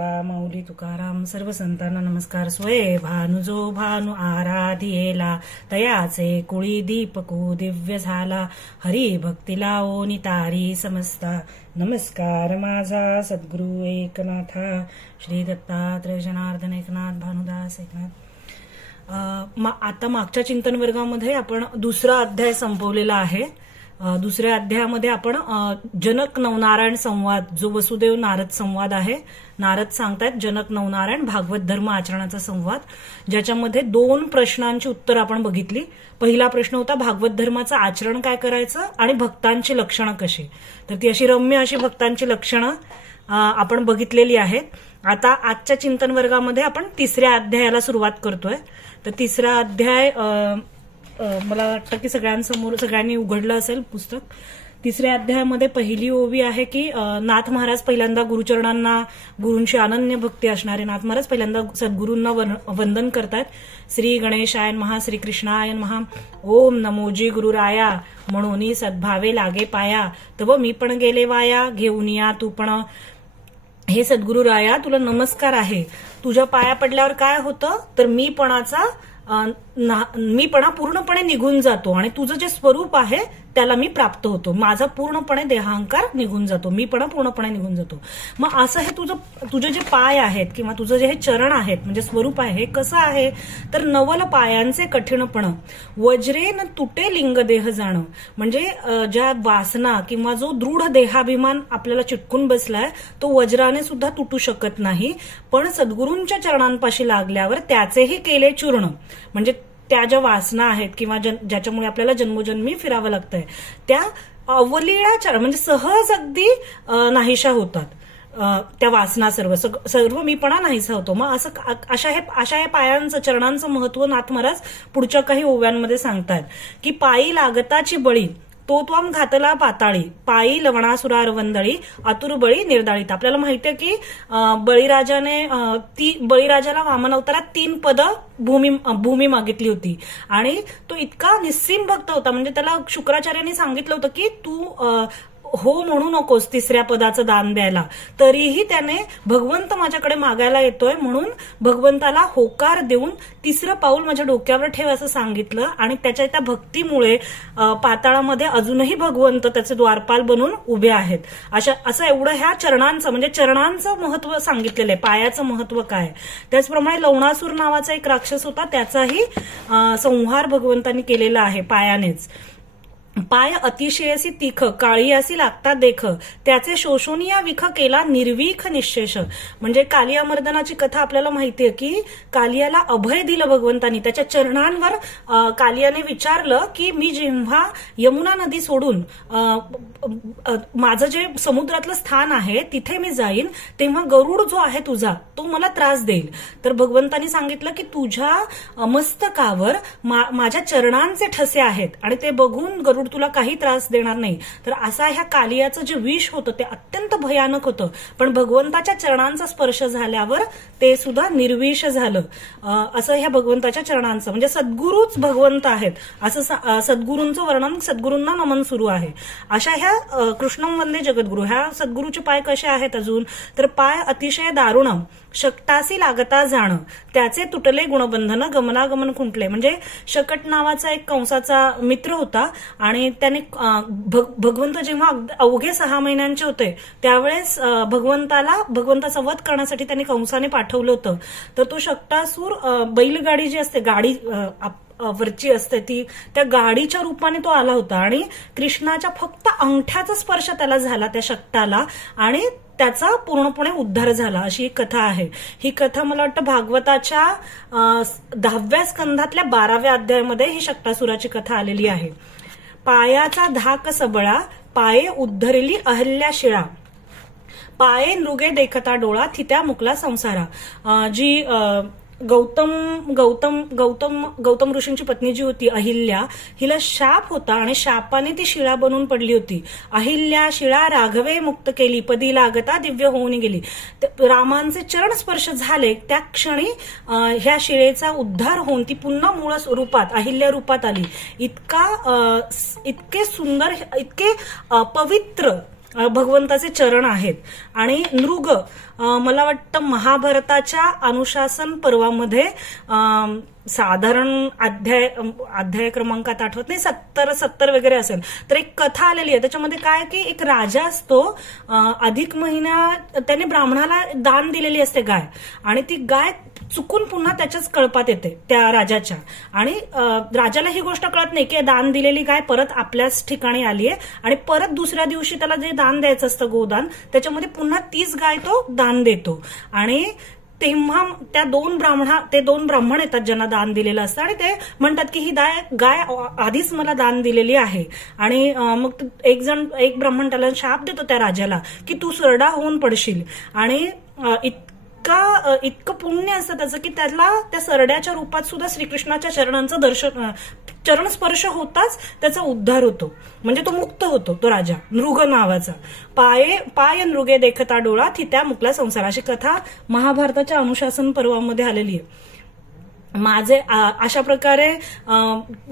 विठोबा माऊली तुकाराम सर्व संतांना नमस्कार. स्वये भानु जो भानु आराधियेला तयाचे कुळी दीपकू दिव्य झाला. हरी भक्तीला ओनी तारी समजता. नमस्कार माझा सद्गुरु एकनाथा श्री दत्तात्रय जनार्दन एकनाथ भानुदास एकनाथ. आता मागच्या चिंतन वर्गामध्ये आपण दुसरा अध्याय संपवलेला आहे. दुसऱ्या अध्यायामध्ये आपण जनक नवनारायण संवाद, जो वसुदेव नारद संवाद आहे, नारद सांगतायत जनक नवनारायण भागवत धर्म आचरणाचा संवाद, ज्याच्यामध्ये 2 प्रश्नांची उत्तर आपण बघितली. पहिला प्रश्न होता भागवत धर्माचं आचरण काय करायचं आणि भक्तांची लक्षणं कशी. तर ती अशी रम्य अशी भक्तांची लक्षणं आपण बघितलेली आहेत. आता आजच्या चिंतन वर्गामध्ये आपण तिसऱ्या अध्यायाला सुरुवात करतोय. तर तिसरा अध्याय मला वाटतं की सगळ्यांनी उघडलं असेल पुस्तक. तिसऱ्या अध्यायामध्ये पहिली ओवी आहे की नाथ महाराज पहिल्यांदा गुरुचरणांना, गुरूंची अनन्य भक्ती असणारे नाथ महाराज पहिल्यांदा सद्गुरूंना वंदन करतात. श्री गणेशायन महा, श्री कृष्णायन महा, ओम नमोजी गुरुराया म्हणून सद्भावे लागे पाया, तव मी पण गेले वाया घेऊन या तू पण. हे सद्गुरु राया, तुला नमस्कार आहे. तुझ्या पाया पडल्यावर काय होतं तर मीपणा पूर्णपणे निघून जातो आणि तुझं जे स्वरूप आहे त्याला मी प्राप्त होतो. माझा पूर्णपणे देहांकार निघून जातो, मीपणा पूर्णपणे निघून जातो. मग असं हे तुझे जे पाय आहेत किंवा तुझं जे हे चरण आहेत म्हणजे स्वरूप आहे, हे कसं आहे तर नवल पायांचे कठीणपण वज्रे न तुटे लिंग देह जाणं. म्हणजे ज्या वासना किंवा जो दृढ देहाभिमान आपल्याला चिटकून बसलाय तो वज्राने सुद्धा तुटू शकत नाही, पण सद्गुरूंच्या चरणांपाशी लागल्यावर त्याचेही केले चूर्ण. म्हणजे त्या ज्या वासना आहेत किंवा ज्याच्यामुळे आपल्याला जन्मोजन्मी फिरावं लागतंय त्या अवलिळा म्हणजे सहज अगदी नाहीशा होतात. त्या वासना सर्व मीपणा नाहीसा होतो. मग अशा हे पायांचं चरणांचं महत्व नाथ महाराज पुढच्या काही ओव्यांमध्ये सांगतात की पायी लागताची बळी तो त्वाम घातला पाताळी, पायी लवणासुरार वंदळी आतुर बळी निर्दाळीत. आपल्याला माहितीये की बळीराजाला वामन अवतारात 3 पद भूमी मागितली होती आणि तो इतका निस्सीम भक्त होता. म्हणजे त्याला शुक्राचार्यांनी सांगितलं होतं की तू हो म्हणू नकोस 3ऱ्या पदाचं दान द्यायला, तरीही त्याने भगवंत माझ्याकडे मागायला येतोय म्हणून भगवंताला होकार देऊन 3रं पाऊल माझ्या डोक्यावर ठेव असं सांगितलं. आणि त्याच्या त्या भक्तीमुळे पाताळामध्ये अजूनही भगवंत त्याचे द्वारपाल बनून उभे आहेत. असं एवढं ह्या चरणांचं म्हणजे चरणांचं महत्व सांगितलेलं आहे, पायाचं महत्व काय. त्याचप्रमाणे लवणासूर नावाचा एक राक्षस होता, त्याचाही संहार भगवंतांनी केलेला आहे पायानेच. पाय अतिशयसी तीख काळी असी लागतात देख, त्याचे शोषोनिया विख केला निर्विख निशेष. म्हणजे कालिया मर्दनाची कथा आपल्याला माहितीये की कालियाला अभय दिलं भगवंतानी. त्याच्या चरणांवर कालियाने विचारलं की मी जेव्हा यमुना नदी सोडून माझं जे समुद्रातलं स्थान आहे तिथे मी जाईन तेव्हा गरुड जो आहे तुझा तो मला त्रास देईल. तर भगवंतानी सांगितलं की तुझ्या मस्तकावर माझ्या चरणांचे ठसे आहेत आणि ते बघून गरुड तुला काही त्रास देणार नाही. तर असा ह्या कालियाचं जे विष होतं ते अत्यंत भयानक होतं, पण भगवंताच्या चरणांचा स्पर्श झाल्यावर ते सुद्धा निर्विष झालं. असं ह्या भगवंताच्या चरणांचं म्हणजे सद्गुरूच भगवंत आहेत असं सद्गुरूंचं वर्णन, सद्गुरूंना नमन सुरू आहे. अशा ह्या कृष्णम वंदे जगद्गुरु ह्या सद्गुरूचे पाय कसे आहेत अजून तर पाय अतिशय दारुण शकटासी लागता जाणं, त्याचे तुटले गुणबंधन गमनागमन खुंटले. म्हणजे शकट नावाचा एक कंसाचा मित्र होता आणि त्याने भगवंत जेव्हा अवघे 6 महिन्यांचे होते त्यावेळेस भगवंताचा वध करण्यासाठी त्याने कंसाने पाठवलं होतं. तर तो शकटासूर बैलगाडी जी असते, गाडी वरची असते ती, त्या गाडीच्या रूपाने तो आला होता आणि कृष्णाच्या फक्त अंगठ्याचा स्पर्श त्याला झाला त्या शकटाला आणि त्याचा पूर्णपणे उद्धार झाला. अशी एक कथा आहे. ही कथा मला वाटतं भागवताच्या 10व्या स्कंधातल्या 12व्या अध्यायामध्ये ही शकटासुराची कथा आलेली आहे. पायाचा धाक सबळा पाये उद्धरली अहल्या शिळा, पाये नृगे देखता डोळा थित्या मुकला संसारा. जी गौतम ऋषींची पत्नी जी होती अहिल्या, हिला शाप होता आणि शापाने ती शिळा बनून पडली होती. अहिल्या शिळा राघवे मुक्त केली, पदी लागता दिव्य होऊन गेली. रामांचे चरण स्पर्श झाले त्या क्षणी ह्या शिळेचा उद्धार होऊन ती पुन्हा मूळ रूपात अहिल्या रूपात आली. इतके सुंदर, इतके पवित्र भगवंताचे चरण आहेत. आणि नृग मला वाटतं महाभारताच्या अनुशासन पर्वामध्ये साधारण अध्याय क्रमांकात आठवत नाही, 70 वगैरे असेल, तर एक कथा आलेली आहे. त्याच्यामध्ये काय की एक राजा असतो, अधिक महिना त्याने ब्राह्मणाला दान दिलेली असते गाय, आणि ती गाय चुकून पुन्हा त्याच्याच कळपात येते त्या राजाच्या, आणि राजाला ही गोष्ट कळत नाही की दान दिलेली गाय परत आपल्याच ठिकाणी आली आहे, आणि परत दुसऱ्या दिवशी त्याला जे दान द्यायचं असतं गोदान, त्याच्यामध्ये पुन्हा तीच गाय तो दान देतो. आणि तेव्हा ते दोन ब्राह्मण येतात ज्यांना दान दिलेलं असतं, आणि ते म्हणतात की ही गाय आधीच मला दान दिलेली आहे. आणि मग एक ब्राह्मण त्याला शाप देतो त्या राजाला की तू सरडा होऊन पडशील. आणि इतकं पुण्य असतं त्याचं की त्याला त्या सरड्याच्या रूपात सुद्धा श्रीकृष्णाच्या चरणांचं चरण स्पर्श होताच त्याचा उद्धार होतो, म्हणजे तो मुक्त होतो. तो राजा नृग नावाचा, पाय नृगे देखता डोळा थित्या मुकला संसार, अशी कथा महाभारताच्या अनुशासन पर्वामध्ये आलेली आहे. अशा प्रकारे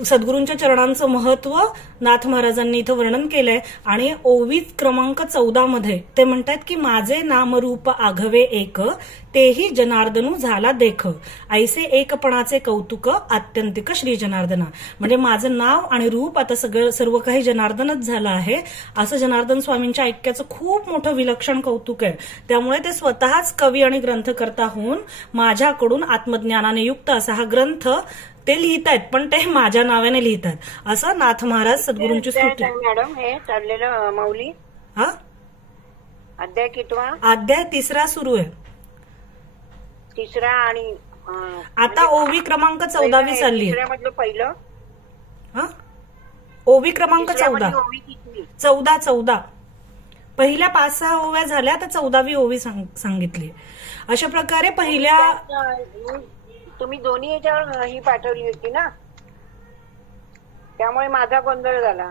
सद्गुरूंच्या चरणांचं महत्व नाथ महाराजांनी इथं वर्णन केलंय. आणि ओवी क्रमांक 14 मध्ये ते म्हणतात की माझे नामरूप आघवे एक, तेही जनार्दनू झाला देख, ऐसे एकपणाचे कौतुक आत्यंतिक श्री जनार्दना. म्हणजे माझं नाव आणि रूप आता सर्व काही जनार्दनच झालं आहे, असं जनार्दन स्वामींच्या ऐक्याचं खूप मोठं विलक्षण कौतुक आहे. त्यामुळे ते स्वतःच कवी आणि ग्रंथकर्ता होऊन माझ्याकडून आत्मज्ञानाने युक्त असा हा ग्रंथ ते लिहितायत, पण ते माझ्या नावाने लिहितात, असं नाथ महाराज सद्गुरूंची स्तुती. मॅडम हे चाललेलं माऊली हा अध्याय कितवा? अध्याय 3 सुरू आहे. 3 आणि आता ओवी क्रमांक 14 चालली आहे. मधलं पहिलं ओवी क्रमांक 14 पहिल्या 5-6 ओव्या झाल्या, तर 14वी ओवी सांगितली. अशा प्रकारे पहिल्या तुम्ही दोन्ही याच्यावर ही पाठवली होती ना, त्यामुळे माझा गोंधळ झाला.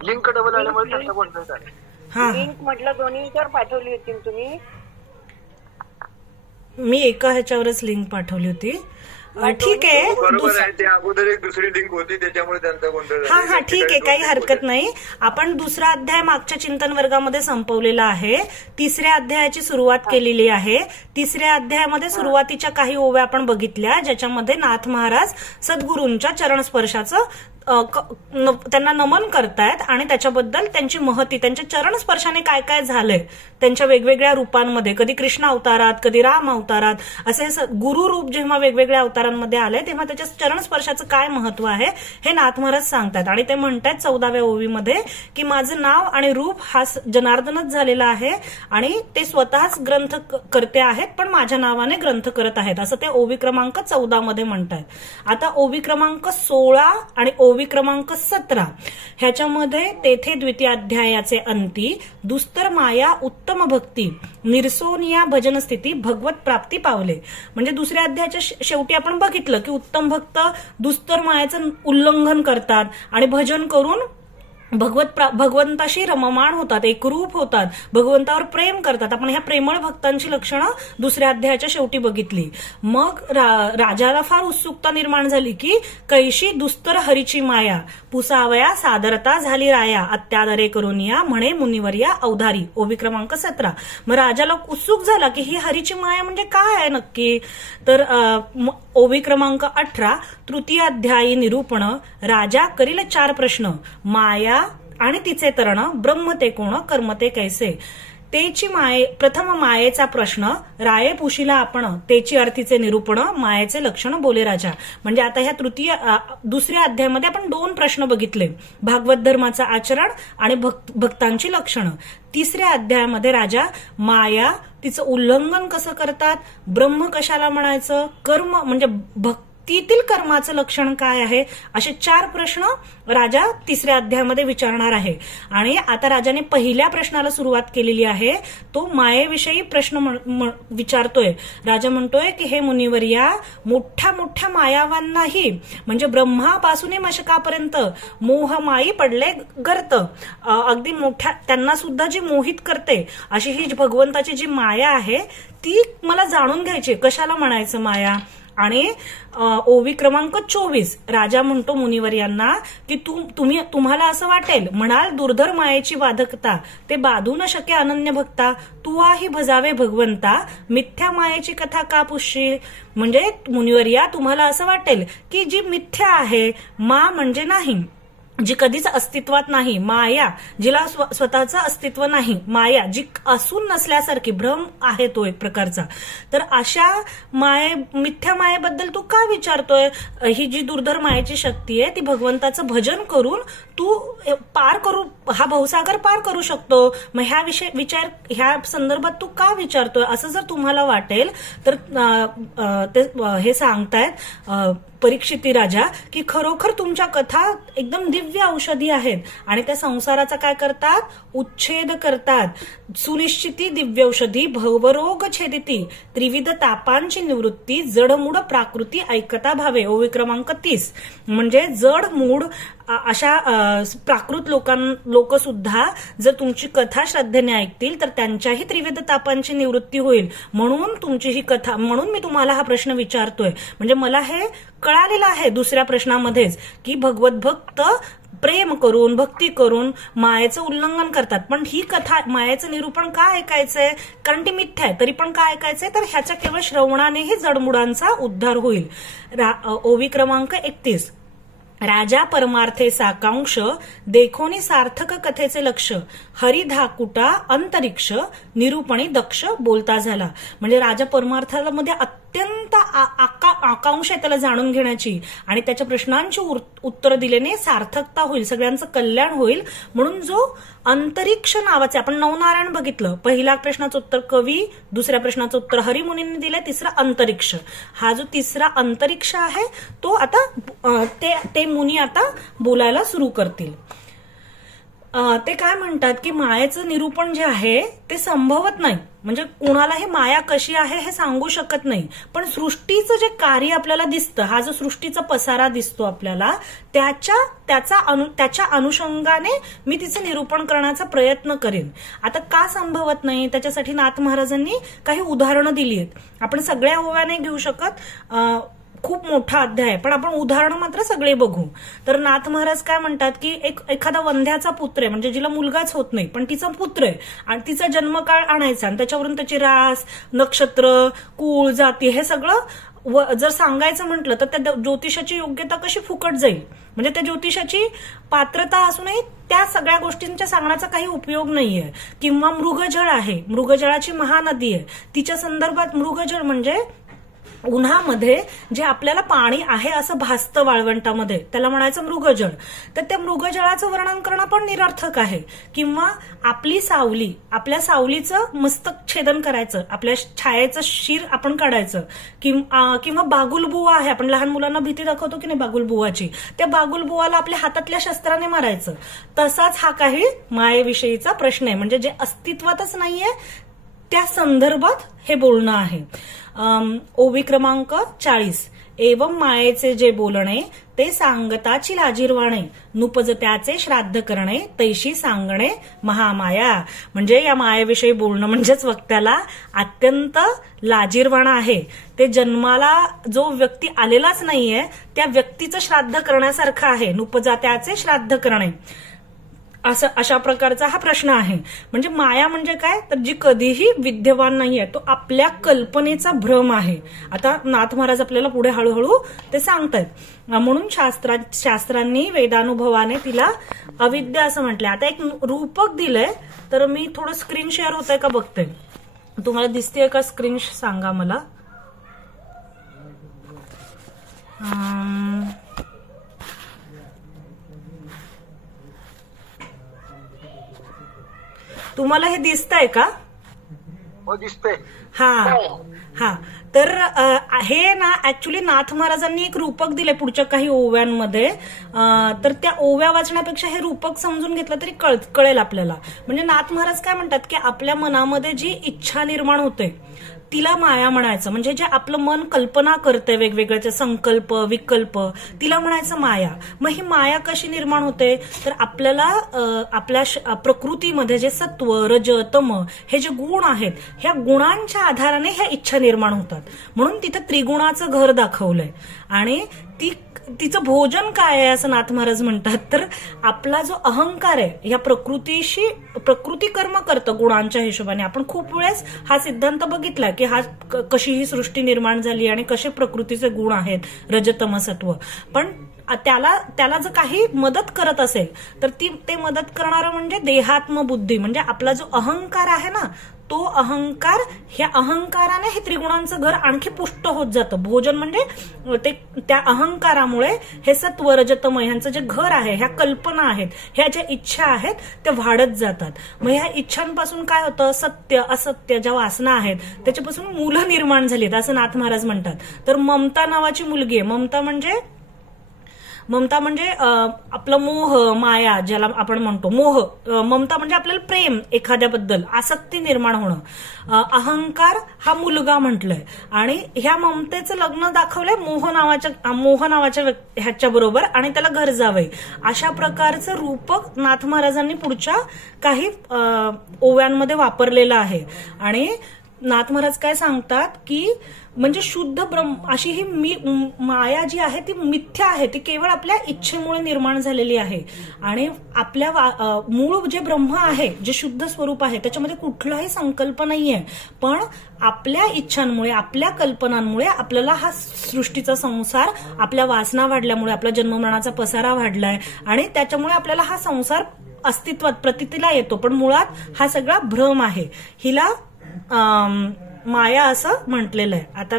लिंक डबल आल्यामुळे त्यांचा गोंधळ झाला. लिंक म्हटलं दोन्ही याच्यावर पाठवली होती तुम्ही. मी एका ह्याच्यावरच लिंक पाठवली होती. ठीक आहे, बरोबर आहे. ते अगोदर एक दुसरी लिंक होती त्याच्यामुळे त्यांचा गोंधळ झाला. हा ठीक आहे, काही हरकत नाही. आपण दुसरा अध्याय मागच्या चिंतन वर्गामध्ये संपवलेला आहे. 3ऱ्या अध्यायाची सुरुवात केलेली आहे. 3ऱ्या अध्यायामध्ये सुरुवातीच्या काही ओव्या आपण बघितल्या, ज्याच्यामध्ये नाथ महाराज सद्गुरूंच्या चरणस्पर्शाचं त्यांना नमन करतायत आणि त्याच्याबद्दल त्यांची महती, त्यांच्या चरण स्पर्शाने काय काय झालंय त्यांच्या वेगवेगळ्या रूपांमध्ये, कधी कृष्ण अवतारात, कधी राम अवतारात, असे गुरु रूप जेव्हा वेगवेगळ्या अवतारांमध्ये आले तेव्हा त्याच्या चरण स्पर्शाचं काय महत्व आहे हे नाथ महाराज सांगतात. आणि ते म्हणतात 14व्या ओवीमध्ये की माझं नाव आणि रूप हा जनार्दनच झालेला आहे आणि ते स्वतःच ग्रंथ करते आहेत, पण माझ्या नावाने ग्रंथ करत आहेत, असं ते ओवी क्रमांक 14 मध्ये म्हणतात. आता ओवी क्रमांक 16 आणि ओवी क्रमांक 17 ह्याच्यामध्ये तेथे द्वितीय अध्यायाचे अंती दुस्तर माया उत्तम भक्ती निर्सोनिया भजन स्थिती भगवत प्राप्ती पावले. म्हणजे दुसऱ्या अध्यायाच्या शेवटी आपण बघितलं की उत्तम भक्त दुस्तर मायाचं उल्लंघन करतात आणि भजन करून भगवंताशी रममाण होतात, एकरूप होतात, भगवंतावर प्रेम करतात. आपण ह्या प्रेमळ भक्तांची लक्षणं दुसऱ्या अध्यायाच्या शेवटी बघितली. मग राजाला फार उत्सुकता निर्माण झाली की कैशी दुस्तर हरीची माया पुसावया सादरता झाली राया अत्यादरे करुनिया म्हणे मुनिवर्या अवधारी. ओवी क्रमांक 17. मग राजाला उत्सुक झाला की ही हरीची माया म्हणजे काय आहे नक्की. तर ओवी क्रमांक 18 तृतीय अध्यायी निरूपण राजा करील 4 प्रश्न माया आणि तिचे तरण ब्रह्म ते कोण कर्म ते कैसे. तेची प्रथम मायेचा प्रश्न राये पुशीला आपण तेची अर्थीचे निरूपण मायेचे लक्षण बोले राजा. म्हणजे आता ह्या दुसऱ्या अध्यायामध्ये आपण 2 प्रश्न बघितले, भागवत धर्माचं आचरण आणि भक्तांची लक्षणं. 3ऱ्या अध्यायामध्ये राजा माया तिचं उल्लंघन कसं करतात, ब्रह्म कशाला म्हणायचं, कर्म म्हणजे भक्तीतील कर्माचं लक्षण काय आहे, असे 4 प्रश्न राजा 3ऱ्या अध्यायामध्ये विचारणार आहे. आणि आता राजाने पहिल्या प्रश्नाला सुरुवात केलेली आहे, तो मायेविषयी प्रश्न विचारतोय. राजा म्हणतोय की हे मुनिवर्या, मोठ्या मोठ्या मायावांनाही म्हणजे ब्रह्मापासून मशकापर्यंत मोहमाई पडले गर्त, अगदी मोठ्या त्यांना सुद्धा जी मोहित करते अशी ही भगवंताची जी माया आहे ती मला जाणून घ्यायची, कशाला म्हणायचं माया. आणि ओवी क्रमांक 24 राजा म्हणतो मुनिवर्यांना की तुम्हाला असं वाटेल, म्हणाल दुर्धर मायेची बाधकता ते बाधू न शके अनन्य भक्ता, तू आही भजावे भगवंता मिथ्या मायेची कथा का पुसशील. म्हणजे मुनिवर्या तुम्हाला असं वाटेल की जी मिथ्या आहे, मा म्हणजे नाही, जी कधीच अस्तित्वात नाही, माया जिला स्वतःचं अस्तित्व नाही, माया जी असून नसल्यासारखी भ्रम आहे तो एक प्रकारचा, तर अशा मिथ्या मायेबद्दल तू का विचारतोय. ही जी दुर्धर मायेची शक्ती आहे ती भगवंताचं भजन करून तू हा भवसागर पार करू शकतो. मग ह्या संदर्भात तू का विचारतोय असं जर तुम्हाला वाटेल तर ते हे सांगतायत परीक्षिती राजा की खरोखर तुमच्या कथा एकदम दिव्य औषधी आहेत आणि त्या संसाराचा काय करतात, उच्छेद करतात. सुनिश्चिती दिव्य औषधी भवरोग छेदिती त्रिविध तापांची निवृत्ती जडमूड प्राकृती ऐकता भावे. ओवी क्रमांक 30. म्हणजे जड मूड अशा प्राकृत लोक सुद्धा जर तुमची कथा श्रद्धेने ऐकतील तर त्यांच्याही त्रिविध तापांची निवृत्ती होईल. म्हणून तुमची ही कथा, म्हणून मी तुम्हाला हा प्रश्न विचारतोय. म्हणजे मला हे कळालेलं आहे दुसऱ्या प्रश्नामध्येच की भगवत भक्त प्रेम करून भक्ती करून मायेचं उल्लंघन करतात. पण ही कथा मायेचं निरूपण का ऐकायचंय, कारण ती मिथ्या आहे, तरी पण का ऐकायचंय, तर ह्याच्या केवळ श्रवणानेही जडमुडांचा उद्धार होईल. ओवी क्रमांक 31. राजा परमार्थे साकांक्ष देखोनी सार्थक कथेचे लक्ष हरी धाकुटा अंतरिक्ष निरूपणी दक्ष बोलता झाला. म्हणजे राजा परमार्थामध्ये अत्यंत आकांक्षा आहे त्याला जाणून घेण्याची आणि त्याच्या प्रश्नांची उत्तर दिल्याने सार्थकता होईल, सगळ्यांचं कल्याण होईल. म्हणून जो अंतरिक्ष नावाचे, आपण नवनारायण बघितलं, पहिल्या प्रश्नाचं उत्तर कवी, दुसऱ्या प्रश्नाचं उत्तर हरिमुनींनी दिलंय, तिसरा अंतरिक्ष. हा जो तिसरा अंतरिक्ष आहे तो आता ते मुनी आता बोलायला सुरू करतील. ते काय म्हणतात की मायेचं निरूपण जे आहे ते संभवत नाही, म्हणजे कुणालाही माया कशी आहे हे सांगू शकत नाही. पण सृष्टीचं जे कार्य आपल्याला दिसतं, हा जो सृष्टीचा पसारा दिसतो आपल्याला, त्याच्या अनुषंगाने मी तिचं निरूपण करण्याचा प्रयत्न करेन. आता का संभवत नाही त्याच्यासाठी नाथ महाराजांनी काही उदाहरणं दिली आहेत. आपण सगळ्या ओव्या नाही घेऊ शकत, खूप मोठा अध्याय आहे, पण आपण उदाहरणं मात्र सगळे बघू. तर नाथ महाराज काय म्हणतात की एखादा वंध्याचा पुत्र आहे, म्हणजे जिला मुलगाच होत नाही पण तिचा पुत्र आहे आणि तिचा जन्मकाळ आणायचा आणि त्याच्यावरून त्याची रास, नक्षत्र, कुळ, जाती हे सगळं जर सांगायचं म्हटलं तर त्या ज्योतिषाची योग्यता कशी फुकट जाईल. म्हणजे त्या ज्योतिषाची पात्रता असूनही त्या सगळ्या गोष्टींच्या सांगण्याचा काही उपयोग नाहीये. किंवा मृगजळ आहे, मृगजळाची महानदी आहे, तिच्या संदर्भात मृगजळ म्हणजे उन्हामध्ये जे आपल्याला पाणी आहे असं भासतं वाळवंटामध्ये, त्याला म्हणायचं मृगजळ. तर त्या मृगजळाचं वर्णन करणं पण निरर्थक आहे. किंवा आपली सावली, आपल्या सावलीचं मस्तक छेदन करायचं, आपल्या छायेचं शिर आपण काढायचं. किंवा बागुलबुवा आहे, आपण लहान मुलांना भीती दाखवतो की नाही बागुलबुवाची, त्या बागुलबुवाला आपल्या हातातल्या शस्त्राने मारायचं. तसाच हा काही मायेविषयीचा प्रश्न आहे, म्हणजे जे अस्तित्वातच नाहीये त्या संदर्भात हे बोलणं आहे. ओवी क्रमांक 40. एवं मायेचे जे बोलणे ते सांगताची लाजीरवाणे नुपजत्याचे श्राद्ध करणे तैशी सांगणे महामाया. म्हणजे या मायेविषयी बोलणं म्हणजेच वक्त्याला अत्यंत लाजीरवाणा आहे. ते जन्माला जो व्यक्ती आलेलाच नाहीये त्या व्यक्तीचं श्राद्ध करण्यासारखं आहे. नुपजात्याचे श्राद्ध करणे अशा प्रकारचा हा प्रश्न आहे. म्हणजे माया म्हणजे काय, तर जी कधीही विद्यमान नाहीये, तो आपल्या कल्पनेचा भ्रम आहे. आता नाथ महाराज आपल्याला पुढे हळूहळू ते सांगतायत. म्हणून शास्त्रांनी वेदानुभवाने तिला अविद्या असं म्हटलंय. आता एक रूपक दिलंय, तर मी थोडं स्क्रीन शेअर होतंय का बघते. तुम्हाला दिसतेय का स्क्रीन, सांगा मला. तुम्हाला हे दिसतंय का? हो दिसतंय. हा. तर हे ना ऍक्च्युली नाथ महाराजांनी एक रूपक दिले पुढच्या काही ओव्यांमध्ये. तर त्या ओव्या वाचण्यापेक्षा हे रूपक समजून घेतलं तरी कळेल आपल्याला. म्हणजे नाथ महाराज काय म्हणतात की आपल्या मनामध्ये जी इच्छा निर्माण होते तिला माया म्हणायचं. म्हणजे जे आपलं मन कल्पना करते वेगवेगळ्याचे संकल्प विकल्प, तिला म्हणायचं माया. मग ही माया कशी निर्माण होते, तर आपल्याला आपल्या प्रकृतीमध्ये जे सत्व रज तम हे जे गुण आहेत, ह्या गुणांच्या आधाराने ह्या इच्छा निर्माण होतात. म्हणून तिथं त्रिगुणाचं घर दाखवलंय. आणि तिचं भोजन काय आहे असं नाथ महाराज म्हणतात, तर आपला जो अहंकार आहे ह्या प्रकृती कर्म करतं गुणांच्या हिशोबाने. आपण खूप वेळेस हा सिद्धांत बघितला की कशी ही सृष्टी निर्माण झाली आणि कसे प्रकृतीचे गुण आहेत रजतमसत्व. पण त्याला जर काही मदत करत असेल तर ते मदत करणारं म्हणजे देहात्मबुद्धी. म्हणजे आपला जो अहंकार आहे ना, तो अहंकार, ह्या अहंकाराने हे त्रिगुणांचं घर आणखी पुष्ट होत जातं. भोजन म्हणजे त्या अहंकारामुळे हे सत्व रजतम ह्यांचं जे घर आहे, ह्या कल्पना आहेत, ह्या ज्या इच्छा आहेत त्या वाढत जातात. मग ह्या इच्छांपासून काय होतं, सत्य असत्य ज्या वासना आहेत त्याच्यापासून मुलं निर्माण झालीत असं नाथ महाराज म्हणतात. तर ममता नावाची मुलगी आहे. ममता म्हणजे आपलं मोह माया ज्याला आपण म्हणतो मोह. ममता म्हणजे आपल्याला प्रेम एखाद्याबद्दल, आसक्ती निर्माण होणं. अहंकार हा मुलगा म्हटलंय. आणि ह्या ममतेचं लग्न दाखवलंय मोह नावाच्या ह्याच्या बरोबर, आणि त्याला घर जावंय. अशा प्रकारचं रूपक नाथ महाराजांनी पुढच्या काही ओव्यांमध्ये वापरलेलं आहे. आणि नाथ महाराज काय सांगतात की म्हणजे शुद्ध ब्रह्म अशी ही माया जी आहे ती मिथ्या आहे, ती केवळ आपल्या इच्छेमुळे निर्माण झालेली आहे. आणि आपल्या मूळ जे ब्रह्म आहे, जे शुद्ध स्वरूप आहे, त्याच्यामध्ये कुठलाही संकल्प नाहीये. पण आपल्या इच्छांमुळे, आपल्या कल्पनांमुळे आपल्याला हा सृष्टीचा संसार, आपल्या वासना वाढल्यामुळे आपला जन्ममरणाचा पसारा वाढलाय आणि त्याच्यामुळे आपल्याला हा संसार अस्तित्वात प्रतीतीला येतो. पण मुळात हा सगळा भ्रम आहे. हिला माया असं म्हटलेलं आहे. आता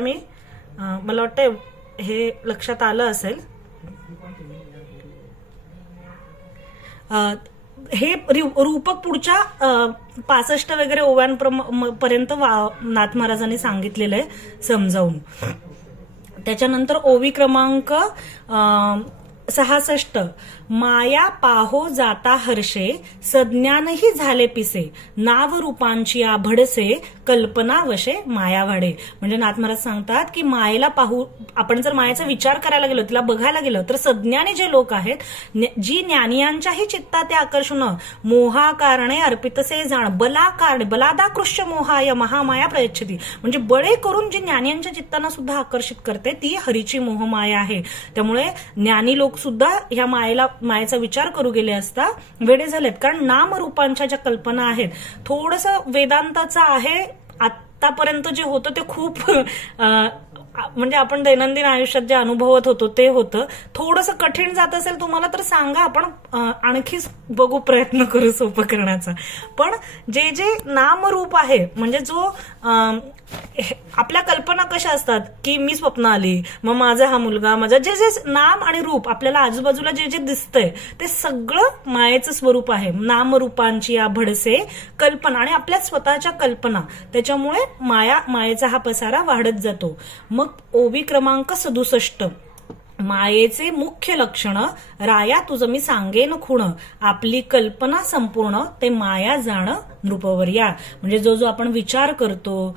मला वाटतं हे लक्षात आलं असेल. हे रूपक पुढच्या 65 वगैरे ओव्यांपर्यंत नाथ महाराजांनी सांगितलेलं आहे समजावून. त्याच्यानंतर ओवी क्रमांक 66, माया पाहो जाता हर्षे, सज्ञानही झाले पिसे, नाव रूपांची आभडसे, कल्पना वशे माया वाढे. म्हणजे नाथ महाराज सांगतात की मायेला पाहू, आपण जर मायेचा विचार करायला गेलो, तिला बघायला गेलो, तर सज्ञानी जे लोक आहेत, जी ज्ञानियांच्याही चित्तात ते आकर्षण, मोहा कारणे अर्पितसे जाण, बलादा कृष्य मोहाय महामाया प्रयच्छती. म्हणजे बळे करून जी ज्ञानियांच्या चित्तांना सुद्धा आकर्षित करते ती हरीची मोहमाया आहे. त्यामुळे ज्ञानी लोक सुद्धा ह्या मायेचा विचार करू गेले असता वेडे झालेत. कारण नामरूपांच्या ज्या कल्पना आहेत, थोडंसं वेदांताचं आहे. आतापर्यंत जे होतं ते खूप म्हणजे आपण दैनंदिन आयुष्यात जे अनुभवत होतो ते होतं. थोडंसं कठीण जात असेल तुम्हाला तर सांगा, आपण आणखी बघू, प्रयत्न करू सोपं करण्याचा. पण जे नामरूप आहे, म्हणजे जो आपल्या कल्पना कशा असतात की मी स्वप्न आली, मग माझा हा मुलगा, माझा जे नाम आणि रूप आपल्याला आजूबाजूला जे दिसतंय ते सगळं मायेचं स्वरूप आहे. नामरूपांची या भडसे कल्पना आणि आपल्या स्वतःच्या कल्पना, त्याच्यामुळे मायेचा हा पसारा वाढत जातो. मग ओवी क्रमांक 67, मायेचे मुख्य लक्षण, राया तुझं मी सांगेन खुण, आपली कल्पना संपूर्ण, ते माया जाणं नृपवर्या. म्हणजे जो आपण विचार करतो,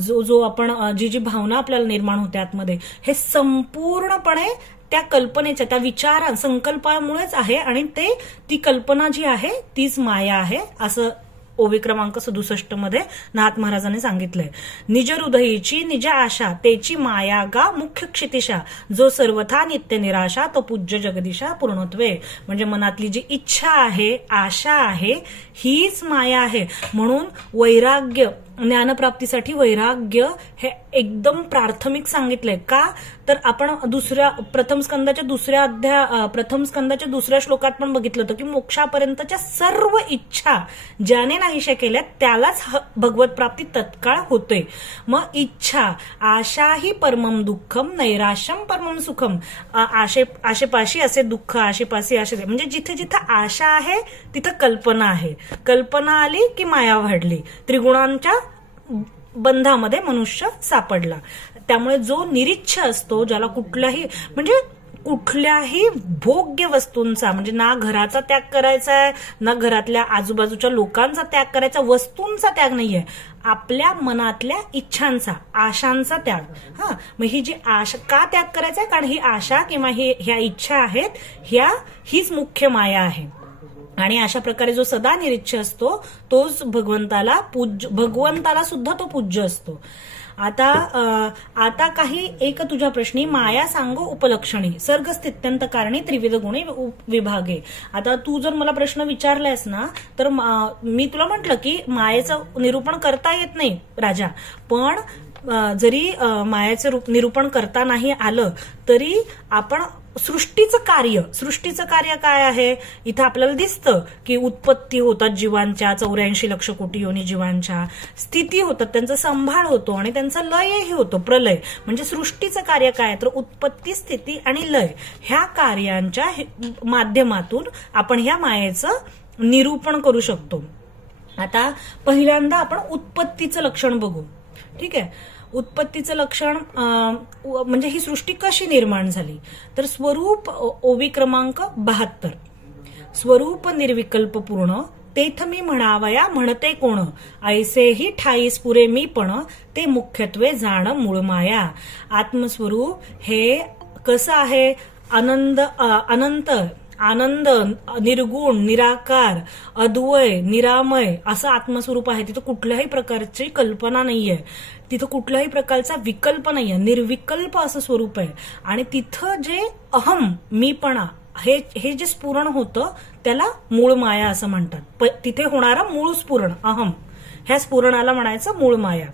जो आपण जी भावना आपल्याला निर्माण होते आतमध्ये, हे संपूर्णपणे त्या कल्पनेच्या, त्या विचार संकल्पामुळेच आहे. आणि ती कल्पना जी आहे तीच माया आहे असं ओवी क्रमांक 67 मध्ये नाथ महाराजांनी सांगितलंय. निज हृदयीची निज आशा, तेची माया गा मुख्य क्षितिशा, जो सर्वथा नित्य निराशा, तो पूज्य जगदीशा पूर्णत्वे. म्हणजे मनातली जी इच्छा आहे, आशा आहे, हीच माया आहे. म्हणून वैराग्य, ज्ञानप्राप्तीसाठी वैराग्य हे एकदम प्राथमिक सांगितलंय. का तर आपण प्रथम स्कंदाच्या दुसऱ्या श्लोकात पण बघितलं होतं की मोक्षापर्यंतच्या सर्व इच्छा ज्याने नाहीशा केल्या त्यालाच भगवत प्राप्ती तत्काळ होते. मग इच्छा, आशा ही परमम दुःखम, नैराश्यम परमम सुखम. आशेपाशी असे दुःख, आशेपाशी असे, म्हणजे जिथे जिथे आशा आहे तिथं कल्पना आहे. कल्पना आली की माया वाढली, त्रिगुणांच्या बंधामध्ये मनुष्य सापडला. त्यामुळे जो निरीच्छ असतो, ज्याला कुठलाही, म्हणजे कुठल्याही भोग्य वस्तूंचा, म्हणजे ना घराचा त्याग करायचा आहे, ना घरातल्या आजूबाजूच्या लोकांचा त्याग करायचा, वस्तूंचा त्याग नाहीये, आपल्या मनातल्या इच्छांचा, आशांचा त्याग. मग ही जी आशा का त्याग करायचा आहे, कारण ही आशा किंवा ह्या इच्छा आहेत, हीच मुख्य माया आहे. आणि अशा प्रकारे जो सदा निरीच्छ असतो तोच भगवंताला सुद्धा तो पूज्य असतो. आता काही एक तुझ्या प्रश्नी माया सांगो उपलक्षणी सर्ग स्थित्यंत कारणी त्रिविध गुणे विभागे. आता तू जर मला प्रश्न विचारलायस ना, तर मी तुला म्हटलं की मायेचं निरूपण करता येत नाही राजा, पण जरी मायाचं निरूपण करता नाही आलं तरी आपण सृष्टीचं कार्य काय आहे, इथं आपल्याला दिसतं की उत्पत्ती होतात जीवांच्या, 84 लक्ष कोटी योनी जीवांच्या, स्थिती होतात, त्यांचा संभाळ होतो आणि त्यांचा लयही होतो, प्रलय. म्हणजे सृष्टीचं कार्य काय, तर उत्पत्ती, स्थिती आणि लय ह्या कार्यांच्या माध्यमातून आपण ह्या मायेचं निरूपण करू शकतो. आता पहिल्यांदा आपण उत्पत्तीचं लक्षण बघू. ठीक आहे, उत्पत्तीचं लक्षण म्हणजे ही सृष्टी कशी निर्माण झाली, तर स्वरूप ओवी क्रमांक 72, स्वरूप निर्विकल्प पूर्ण तेथ मी म्हणावया म्हणते कोण, ऐसेही ठाईस पुरे मी पण ते मुख्यत्वे जाण मूळ माया. आत्मस्वरूप हे कसं आहे, अनंत, आनंद, निर्गुण, निराकार, अद्वय, निरामय असं आत्मस्वरूप आहे. तिथं कुठल्याही प्रकारची कल्पना नाहीये, तिथं कुठल्याही प्रकारचा विकल्प नाहीये, निर्विकल्प असं स्वरूप आहे. आणि तिथं जे अहम, मीपणा, हे जे स्फुरण होतं त्याला मूळ माया असं म्हणतात. तिथे होणारं मूळ स्फुरण अहम, ह्या स्फुरणाला म्हणायचं मूळ माया.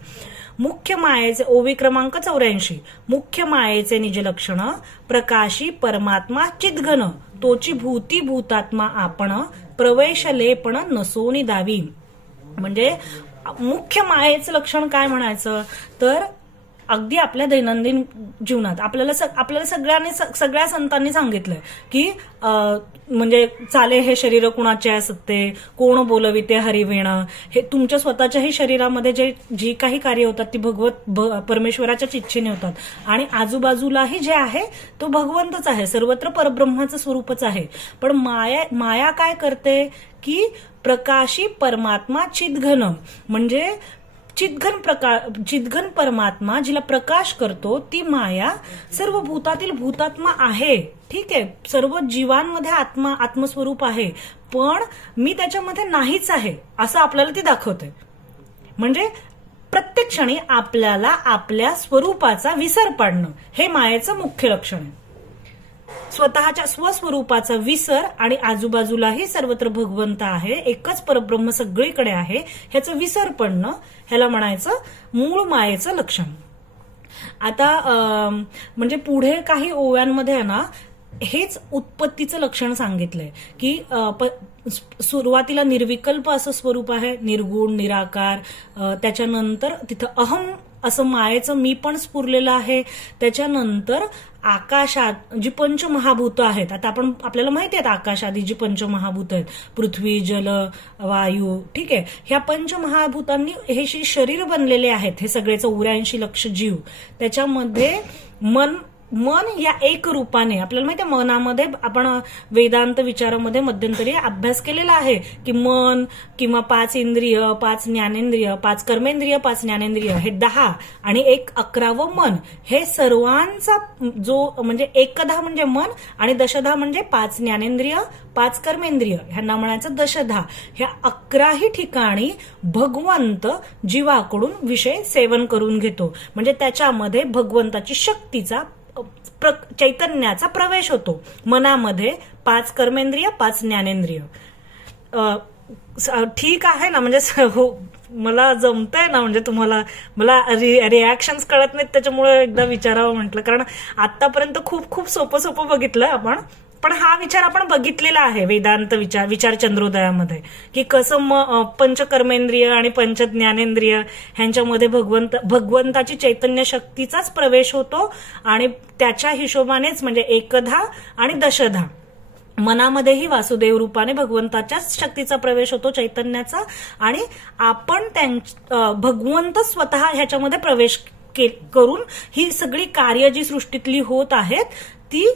मुख्य मायेचे ओवी क्रमांक 84, मुख्य मायेचे निजलक्षण प्रकाशी परमात्मा चिद्घन तोची भूती भूतात्मा आपण प्रवेशलेपण नसोनी दावी. म्हणजे मुख्य मायेचं लक्षण काय म्हणायचं, तर अगदी आपल्या दैनंदिन जीवनात आपल्याला सगळ्या संतांनी सांगितलंय की म्हणजे चाले हे शरीर कुणाचे असते, कोण बोलविते हरिवेण. हे तुमच्या स्वतःच्याही शरीरामध्ये जी काही कार्य होतात ती परमेश्वराच्याच इच्छेने होतात. आणि आजूबाजूलाही जे आहे तो भगवंतच आहे, सर्वत्र परब्रह्माचं स्वरूपच आहे. पण माया काय करते की प्रकाशी परमात्मा चिद्घन, म्हणजे चिद्घन परमात्मा जिला प्रकाश करतो ती माया सर्व भूतातील भूतात्मा आहे. ठीक आहे, सर्व जीवांमध्ये आत्मस्वरूप आहे, पण मी त्याच्यामध्ये नाहीच आहे असं आपल्याला ती दाखवते. म्हणजे प्रत्येक क्षणी आपल्याला आपल्या स्वरूपाचा विसर पाडणं हे मायेचं मुख्य लक्षण आहे. स्वतःच्या स्वस्वरूपाचा विसर आणि आजूबाजूलाही सर्वत्र भगवंत आहे, एकच परब्रह्म सगळीकडे आहे, ह्याचं विसर पडणं ह्याला म्हणायचं मूळ मायेचं लक्षण. आता म्हणजे पुढे काही ओव्यांमध्ये ना हेच उत्पत्तीचं लक्षण सांगितलंय की सुरुवातीला निर्विकल्प असं स्वरूप आहे, निर्गुण, निराकार. त्याच्यानंतर तिथं अहम असं मायेचं मी पण स्फुरलेलं आहे. त्याच्यानंतर आकाशात जी पंचमहाभूत आहेत, आता आपल्याला माहिती आहेत आकाशात जी पंचमहाभूत आहेत, पृथ्वी, जल, वायू. ठीक आहे, ह्या पंचमहाभूतांनी हे शरीर बनलेले आहेत, हे सगळे 84 लक्ष जीव. त्याच्यामध्ये मन या एक रूपाने, आपल्याला माहिती आहे मनामध्ये आपण वेदांत विचारामध्ये मध्यंतरी अभ्यास केलेला आहे की मन किंवा 5 इंद्रिय, 5 ज्ञानेंद्रिय, 5 कर्मेंद्रिय, 5 ज्ञानेंद्रिय हे 10 आणि 11वं मन, हे सर्वांचा जो म्हणजे 1 म्हणजे मन आणि 10 म्हणजे 5 ज्ञानेंद्रिय, 5 कर्मेंद्रिय, ह्यांना म्हणायचं 10. ह्या 11ही ठिकाणी भगवंत जीवाकडून विषय सेवन करून घेतो. म्हणजे त्याच्यामध्ये भगवंताची शक्तीचा, चैतन्याचा प्रवेश होतो. मनामध्ये 5 कर्मेंद्रिय, 5 ज्ञानेंद्रिय. ठीक आहे ना, म्हणजे हो मला जमतंय ना, म्हणजे तुम्हाला मला रिॲक्शन्स कळत नाहीत त्याच्यामुळे एकदा विचारावं म्हटलं, कारण आतापर्यंत खूप सोपं बघितलं आपण, पण हा विचार आपण बघितलेला आहे वेदांत विचार चंद्रोदयामध्ये की कसं पंचकर्मेंद्रिय आणि पंच ज्ञानेंद्रिय ह्यांच्यामध्ये भगवंताची चैतन्य शक्तीचाच प्रवेश होतो आणि त्याच्या हिशोबानेच म्हणजे 1 आणि 10 मनामध्येही वासुदेव रूपाने भगवंताच्याच शक्तीचा प्रवेश होतो, चैतन्याचा. आणि आपण भगवंत स्वतः ह्याच्यामध्ये प्रवेश करून ही सगळी कार्य जी सृष्टीतली होत आहेत ती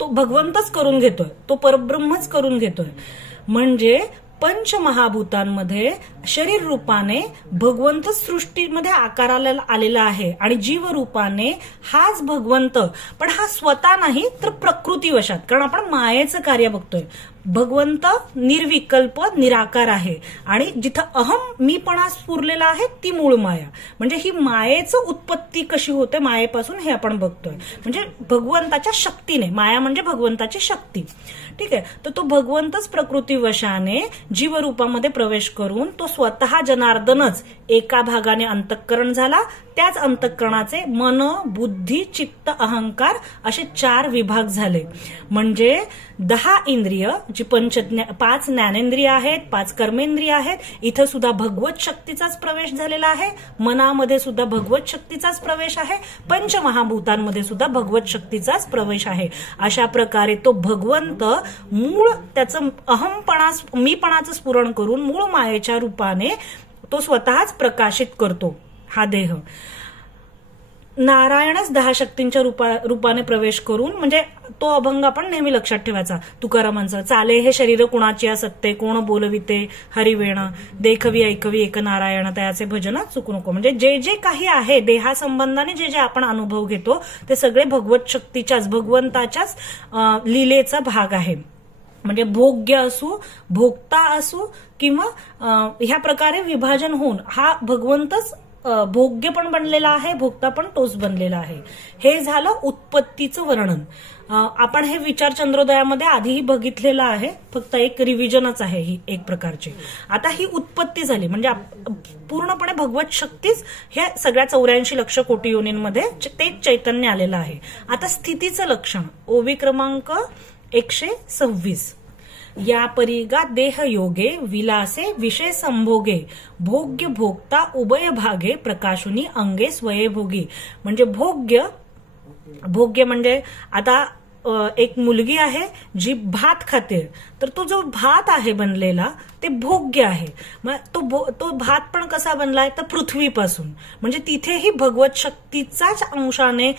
तो भगवंतच करून घेतोय, तो परब्रह्मच करून घेतोय. म्हणजे पंचमहाभूतांमध्ये शरीर रूपाने भगवंत सृष्टीमध्ये आकाराला आलेला आहे आणि जीव रूपाने हाच भगवंत, पण हा स्वतः नाही तर प्रकृतीवशात, कारण आपण मायेचं कार्य बघतोय. भगवंत निर्विकल्प निराकार आहे आणि जिथं अहम मीपणा स्फुरलेला आहे ती मूळ माया. म्हणजे ही मायेचं उत्पत्ती कशी होते मायेपासून हे आपण बघतोय. म्हणजे भगवंताच्या शक्तीने, माया म्हणजे भगवंताची शक्ती. ठीक आहे. तर तो भगवंतच प्रकृतीवशाने जीवरूपामध्ये प्रवेश करून तो स्वतः जनार्दनच एका भागाने अंतःकरण झाला. त्याच अंतःकरणाचे मन, बुद्धी, चित्त, अहंकार असे 4 विभाग झाले. म्हणजे 10 इंद्रिय, जी 5 ज्ञानेंद्रिय आहेत, 5 कर्मेंद्रिय आहेत. इथं सुद्धा भगवत शक्तीचाच प्रवेश झालेला आहे. मनामध्ये सुद्धा भगवत शक्तीचाच प्रवेश आहे. पंचमहाभूतांमध्ये सुद्धा भगवत शक्तीचाच प्रवेश आहे. अशा प्रकारे तो भगवंत मूळ त्याचं मीपणाचं स्फुरण करून मूळ मायेच्या रूपाने तो स्वतःच प्रकाशित करतो हा देह. नारायणच 10 शक्तींच्या रूपाने प्रवेश करून, म्हणजे तो अभंग आपण नेहमी लक्षात ठेवायचा तुकारामांचा. चाले हे शरीर कुणाची सत्ते, कोण बोलविते हरिवेण, देखवी ऐकवी एक नारायण, त्याचे भजन चुकू नको. म्हणजे जे जे काही आहे देहासंबंधाने जे जे आपण अनुभव घेतो ते सगळे भगवत शक्तीच्याच, भगवंताच्याच लीलेचा भाग आहे. म्हणजे भोग्य असू, भोक्ता असू किंवा ह्या प्रकारे विभाजन होऊन हा भगवंतच भोग्य पण बनलेला आहे, भोक्ता पण तोच बनलेला आहे. हे झालं उत्पत्तीचं वर्णन. आपण हे विचार चंद्रोदयामध्ये आधीही बघितलेलं आहे, फक्त एक रिव्हिजनच आहे ही एक प्रकारची. आता ही उत्पत्ती झाली म्हणजे पूर्णपणे भगवत शक्तीच ह्या सगळ्या 84 लक्ष कोटी योनींमध्ये तेच चैतन्य आलेलं आहे. आता स्थितीचं लक्षण ओवी क्रमांक 126. या परिगा देह योगे विलासे विषय संभोगे, भोग्य भोक्ता उभय भागे, प्रकाशुनी अंगे स्वयंभोगी. म्हणजे भोग्य म्हणजे आता एक मुलगी आहे जी भात खाते, तर तो जो भात आहे बनलेला ते भोग्य आहे. मग तो भात पण कसा बनलाय तर पृथ्वीपासून. म्हणजे तिथेही भगवत शक्तीचाच अंशाने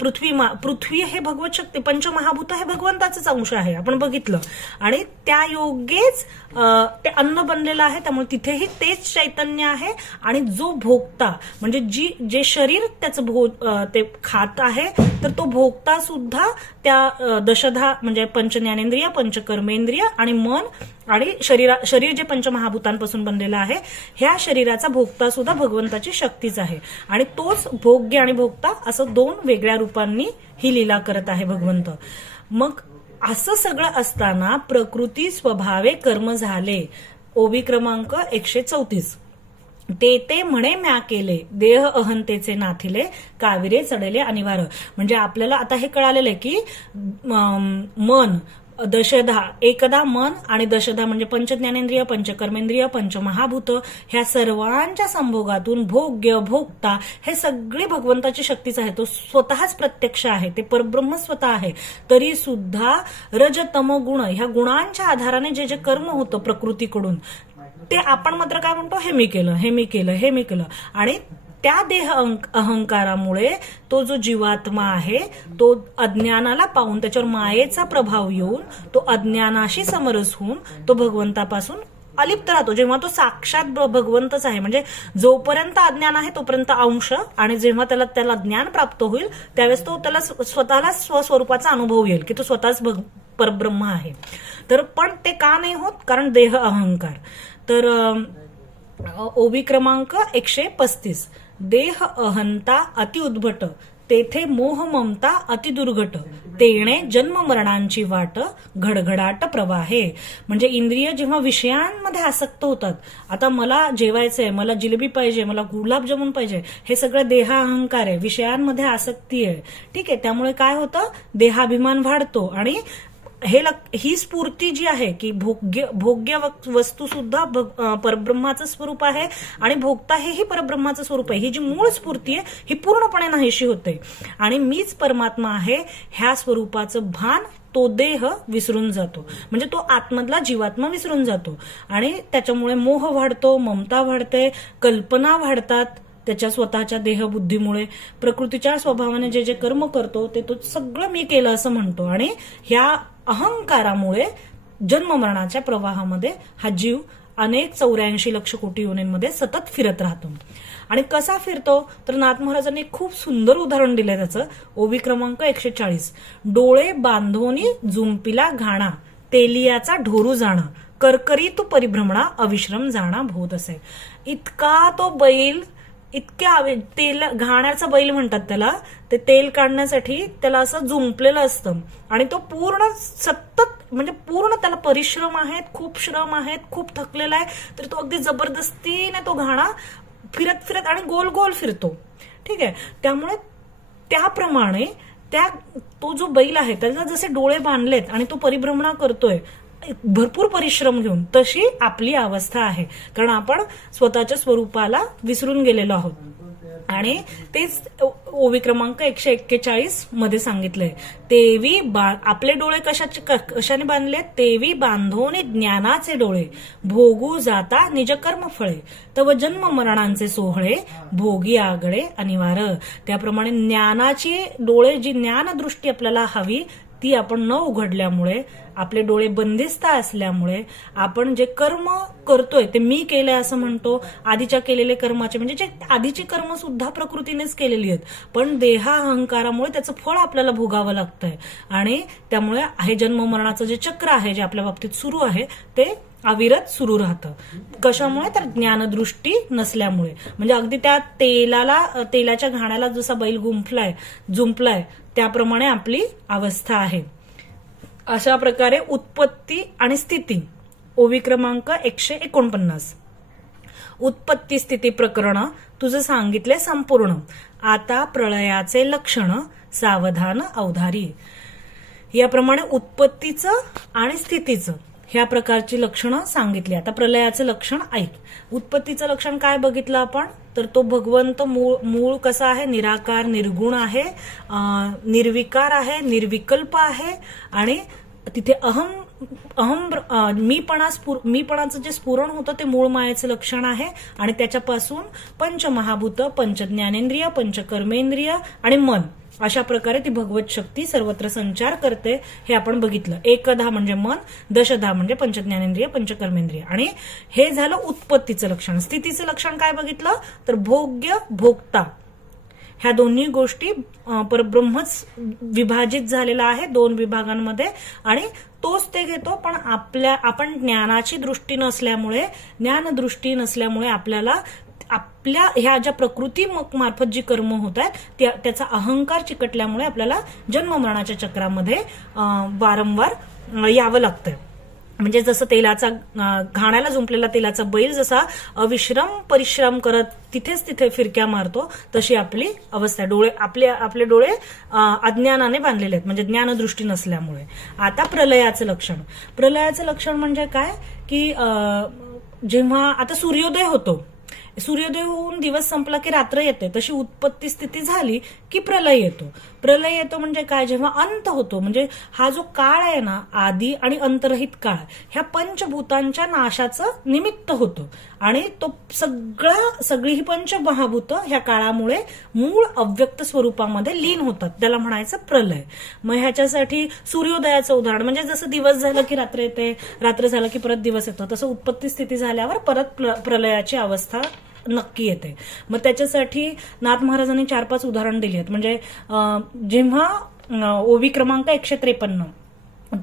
पृथ्वी हे भगवत शक्ती, पंचमहाभूत हे भगवंताचाच अंश आहे आपण बघितलं. आणि त्या योगेच ते अन्न बनलेलं आहे, त्यामुळे तिथेही तेच चैतन्य आहे. आणि जो भोगता म्हणजे जे शरीर त्याचं ते खात आहे, तर तो भोगता सुद्धा त्या दशधा म्हणजे पंचज्ञानेंद्रिय, पंचकर्मेंद्रिय आणि मन आणि शरीर जे पंचमहाभूतांपासून बनलेलं आहे, ह्या शरीराचा भोगता सुद्धा भगवंताची शक्तीच आहे. आणि तोच भोग्य आणि भोगता असं 2 वेगळ्या रूपांनी ही लीला करत आहे भगवंत. मग असं सगळं असताना प्रकृती स्वभावे कर्म झाले. ओवी क्रमांक 134. ते म्हणे म्या केले, देह अहंतेचे नाथिले, काविरे चढले अनिवार्य. म्हणजे आपल्याला आता हे कळालेलं आहे की मन, दशधा, एकदा मन आणि दशधा म्हणजे पंचज्ञानेंद्रिय, पंचकर्मेंद्रिय, पंचमहाभूत ह्या सर्वांच्या संभोगातून भोग्य भोक्ता हे सगळे भगवंताची शक्तीच आहे. तो स्वतःच प्रत्यक्ष आहे, ते परब्रह्म स्वतः आहे. तरी सुद्धा रज तम गुण ह्या गुणांच्या आधाराने जे जे कर्म होतं प्रकृतीकडून ते आपण मात्र काय म्हणतो, हे मी केलं. आणि त्या देह अहंकारामुळे तो जो जीवात्मा आहे तो अज्ञानाला पाहून त्याच्यावर मायेचा प्रभाव येऊन तो अज्ञानाशी समरस होऊन तो भगवंतापासून अलिप्त राहतो. जेव्हा तो साक्षात भगवंतच आहे, म्हणजे जोपर्यंत अज्ञान आहे तोपर्यंत अंश, आणि जेव्हा त्याला ज्ञान प्राप्त होईल त्यावेळेस तो त्याला स्वतःला स्वस्वरूपाचा अनुभव येईल की तो स्वतःच परब्रह्म आहे. तर पण ते का नाही होत, कारण देह अहंकार. तर ओवी क्रमांक 135. देह अहंता अति उद्भट, तेथे मोह ममता अति दुर्घट, तेणे जन्म मरणांची वाट, घडघडाट प्रवाहे. म्हणजे इंद्रिय जेव्हा विषयांमध्ये आसक्त होतात, आता मला जेवायचंय, मला जिलेबी पाहिजे, मला गुलाबजामुन पाहिजे, हे सगळं देह अहंकार आहे, विषयांमध्ये आसक्ती आहे. ठीक आहे. त्यामुळे काय होतं, देहाभिमान वाढतो आणि ही स्फूर्ती जी आहे की भोग्य वस्तू सुद्धा परब्रह्माचं स्वरूप आहे आणि भोगता हेही परब्रह्माचं स्वरूप आहे. ही जी मूळ स्फूर्ती आहे ही पूर्णपणे नाहीशी होते आणि मीच परमात्मा आहे ह्या स्वरूपाचं भान तो देह विसरून जातो. म्हणजे तो आतमधला जीवात्मा विसरून जातो आणि त्याच्यामुळे मोह वाढतो, ममता वाढते, कल्पना वाढतात, त्याच्या स्वतःच्या देहबुद्धीमुळे प्रकृतीच्या स्वभावाने जे जे कर्म करतो ते तो सगळं मी केलं असं म्हणतो. आणि ह्या अहंकारामुळे जन्ममरणाच्या प्रवाहामध्ये हा जीव अनेक 84 लक्ष कोटी योनींमध्ये सतत फिरत राहतो. आणि कसा फिरतो तर नाथ महाराजांनी खूप सुंदर उदाहरण दिलंय त्याचं. ओवी क्रमांक 140. डोळे बांधोनी जुंपिला घाणा, तेलियाचा ढोरू जाणा, करकरी तू परिभ्रमणा, अविश्रम जाणा भोत असे. इतका तो बैल, इतक्या तेल घाण्याचा बैल म्हणतात त्याला, ते तेल काढण्यासाठी त्याला असं जुंपलेलं असतं आणि तो पूर्ण सतत म्हणजे पूर्ण त्याला परिश्रम आहेत, खूप श्रम आहेत, खूप थकलेला आहे, तर तो अगदी जबरदस्तीने तो घाणा फिरत फिरत आणि गोल गोल फिरतो. ठीक आहे. त्यामुळे त्याप्रमाणे तो जो बैल आहे त्याला जसे डोळे बांधलेत आणि तो परिभ्रमणा करतोय भरपूर परिश्रम घेऊन, तशी आपली अवस्था आहे. कारण आपण स्वतःच्या स्वरूपाला विसरून गेलेलो आहोत. आणि तेच ओवी क्रमांक 141 मध्ये सांगितलंय. तेवी आपले डोळे कशाने बांधले? तेवी बांधोने ज्ञानाचे डोळे, भोगू जाता निज कर्म फळे, तव जन्म मरणांचे सोहळे, भोगी आगळे अनिवार्य. त्याप्रमाणे ज्ञानाची डोळे, जी ज्ञानदृष्टी आपल्याला हवी ती आपण न उघडल्यामुळे, आपले डोळे बंदिस्त असल्यामुळे आपण जे कर्म करतोय ते मी केलंय असं म्हणतो. आधीच्या केलेले कर्माचे म्हणजे जे आधीची कर्म सुद्धा प्रकृतीनेच केलेली आहेत, पण देहा अहंकारामुळे त्याचं फळ आपल्याला भोगावं लागतंय. आणि त्यामुळे हे जन्म मरणाचं जे चक्र आहे जे आपल्या बाबतीत सुरू आहे ते अविरत सुरू राहतं. कशामुळे? तर ज्ञानदृष्टी नसल्यामुळे. म्हणजे अगदी त्या तेलाच्या घाण्याला जसा बैल जुंपलाय त्याप्रमाणे आपली अवस्था आहे. अशा प्रकारे उत्पत्ती आणि स्थिती. ओवी क्रमांक 149. उत्पत्ती स्थिती प्रकरण तुझं सांगितले संपूर्ण, आता प्रलयाचे लक्षण सावधान अवधारी. याप्रमाणे उत्पत्तीचं आणि स्थितीचं ह्या प्रकारची लक्षणं सांगितली. आता प्रलयाचं लक्षण ऐक. उत्पत्तीचं लक्षण काय बघितलं आपण? तर तो भगवंत मूळ कसा आहे? निराकार निर्गुण आहे, निर्विकार आहे, निर्विकल्प आहे. आणि तिथे मीपणाचं जे स्फुरण होतं ते मूळ मायेचं लक्षण आहे. आणि त्याच्यापासून पंचमहाभूत, पंचज्ञानेंद्रिय, पंचकर्मेंद्रिय आणि मन अशा प्रकारे ती भगवत शक्ती सर्वत्र संचार करते हे आपण बघितलं. एकधा म्हणजे मन, दशधा म्हणजे पंचज्ञानेंद्रिय, पंचकर्मेंद्रिय. आणि हे झालं उत्पत्तीचं लक्षण. स्थितीचं लक्षण काय बघितलं? तर भोग्य, भोक्ता ह्या दोन्ही गोष्टी परब्रह्मच विभाजित झालेला आहे 2 विभागांमध्ये आणि तोच ते घेतो. पण आपण ज्ञानाची दृष्टी ज्ञानदृष्टी नसल्यामुळे आपल्या ह्या ज्या प्रकृती मार्फत जी कर्म होत आहेत त्याचा अहंकार चिकटल्यामुळे आपल्याला जन्ममरणाच्या चक्रामध्ये वारंवार यावं लागतंय. म्हणजे जसं घाण्याला जुंपलेला तेलाचा बैल जसा अविश्रम परिश्रम करत तिथे फिरक्या मारतो, तशी आपली अवस्था. आपले डोळे अज्ञानाने बांधलेले आहेत, म्हणजे ज्ञानदृष्टी नसल्यामुळे. आता प्रलयाचं लक्षण म्हणजे काय? की जेव्हा आता सूर्योदय होतो, सूर्योदय होऊन दिवस संपला की रात्र येते, तशी उत्पत्ती स्थिती झाली की प्रलय येतो म्हणजे काय? जेव्हा अंत होतो, म्हणजे हा जो काळ आहे ना, आदी आणि अंतरहित काळ, ह्या पंचभूतांच्या नाशाचं निमित्त होतो. आणि तो सगळी ही पंचमहाभूत ह्या काळामुळे मूळ अव्यक्त स्वरूपामध्ये लीन होतात, त्याला म्हणायचं प्रलय. मग ह्याच्यासाठी सूर्योदयाचं उदाहरण म्हणजे जसं दिवस झालं की रात्र येते, रात्र झालं की परत दिवस येतो, तसं उत्पत्ती स्थिती झाल्यावर परत प्रलयाची अवस्था नक्की येते. मग त्याच्यासाठी नाथ महाराजांनी 4-5 उदाहरण दिली आहेत. म्हणजे जेव्हा ओवी क्रमांक 153,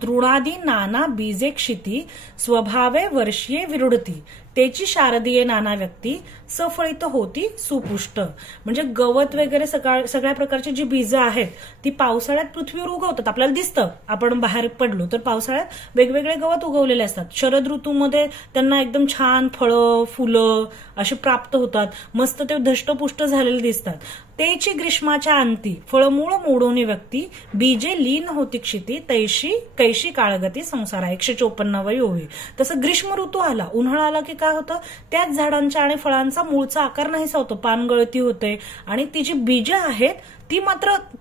तृणादी नाना बीजे क्षिती, स्वभावे वर्षीये विरुढती, त्याची शारदीय नाना व्यक्ती, सफळित होती सुपुष्ट. म्हणजे गवत वगैरे सगळ्या प्रकारची जी बीजं आहेत ती पावसाळ्यात पृथ्वीवर उगवतात, आपल्याला दिसतं. आपण बाहेर पडलो तर पावसाळ्यात वेगवेगळे गवत उगवलेले असतात. शरद ऋतूमध्ये त्यांना एकदम छान फळं, फुलं अशी प्राप्त होतात, मस्त ते धष्टपुष्ट झालेले दिसतात. तेची ग्रीष्माच्या अंती फळमूळ मोडोनी व्यक्ती, बीजे लीन होती क्षिती, कैशी काळगती संसारा. 154वी ओवी. तसं ग्रीष्म ऋतू आला, उन्हाळा आला की काय होतं? त्याच झाडांच्या आणि फळांचा मूळचा आकार नाहीसा होतो, पानगळती होते. आणि ती जी बीजं आहेत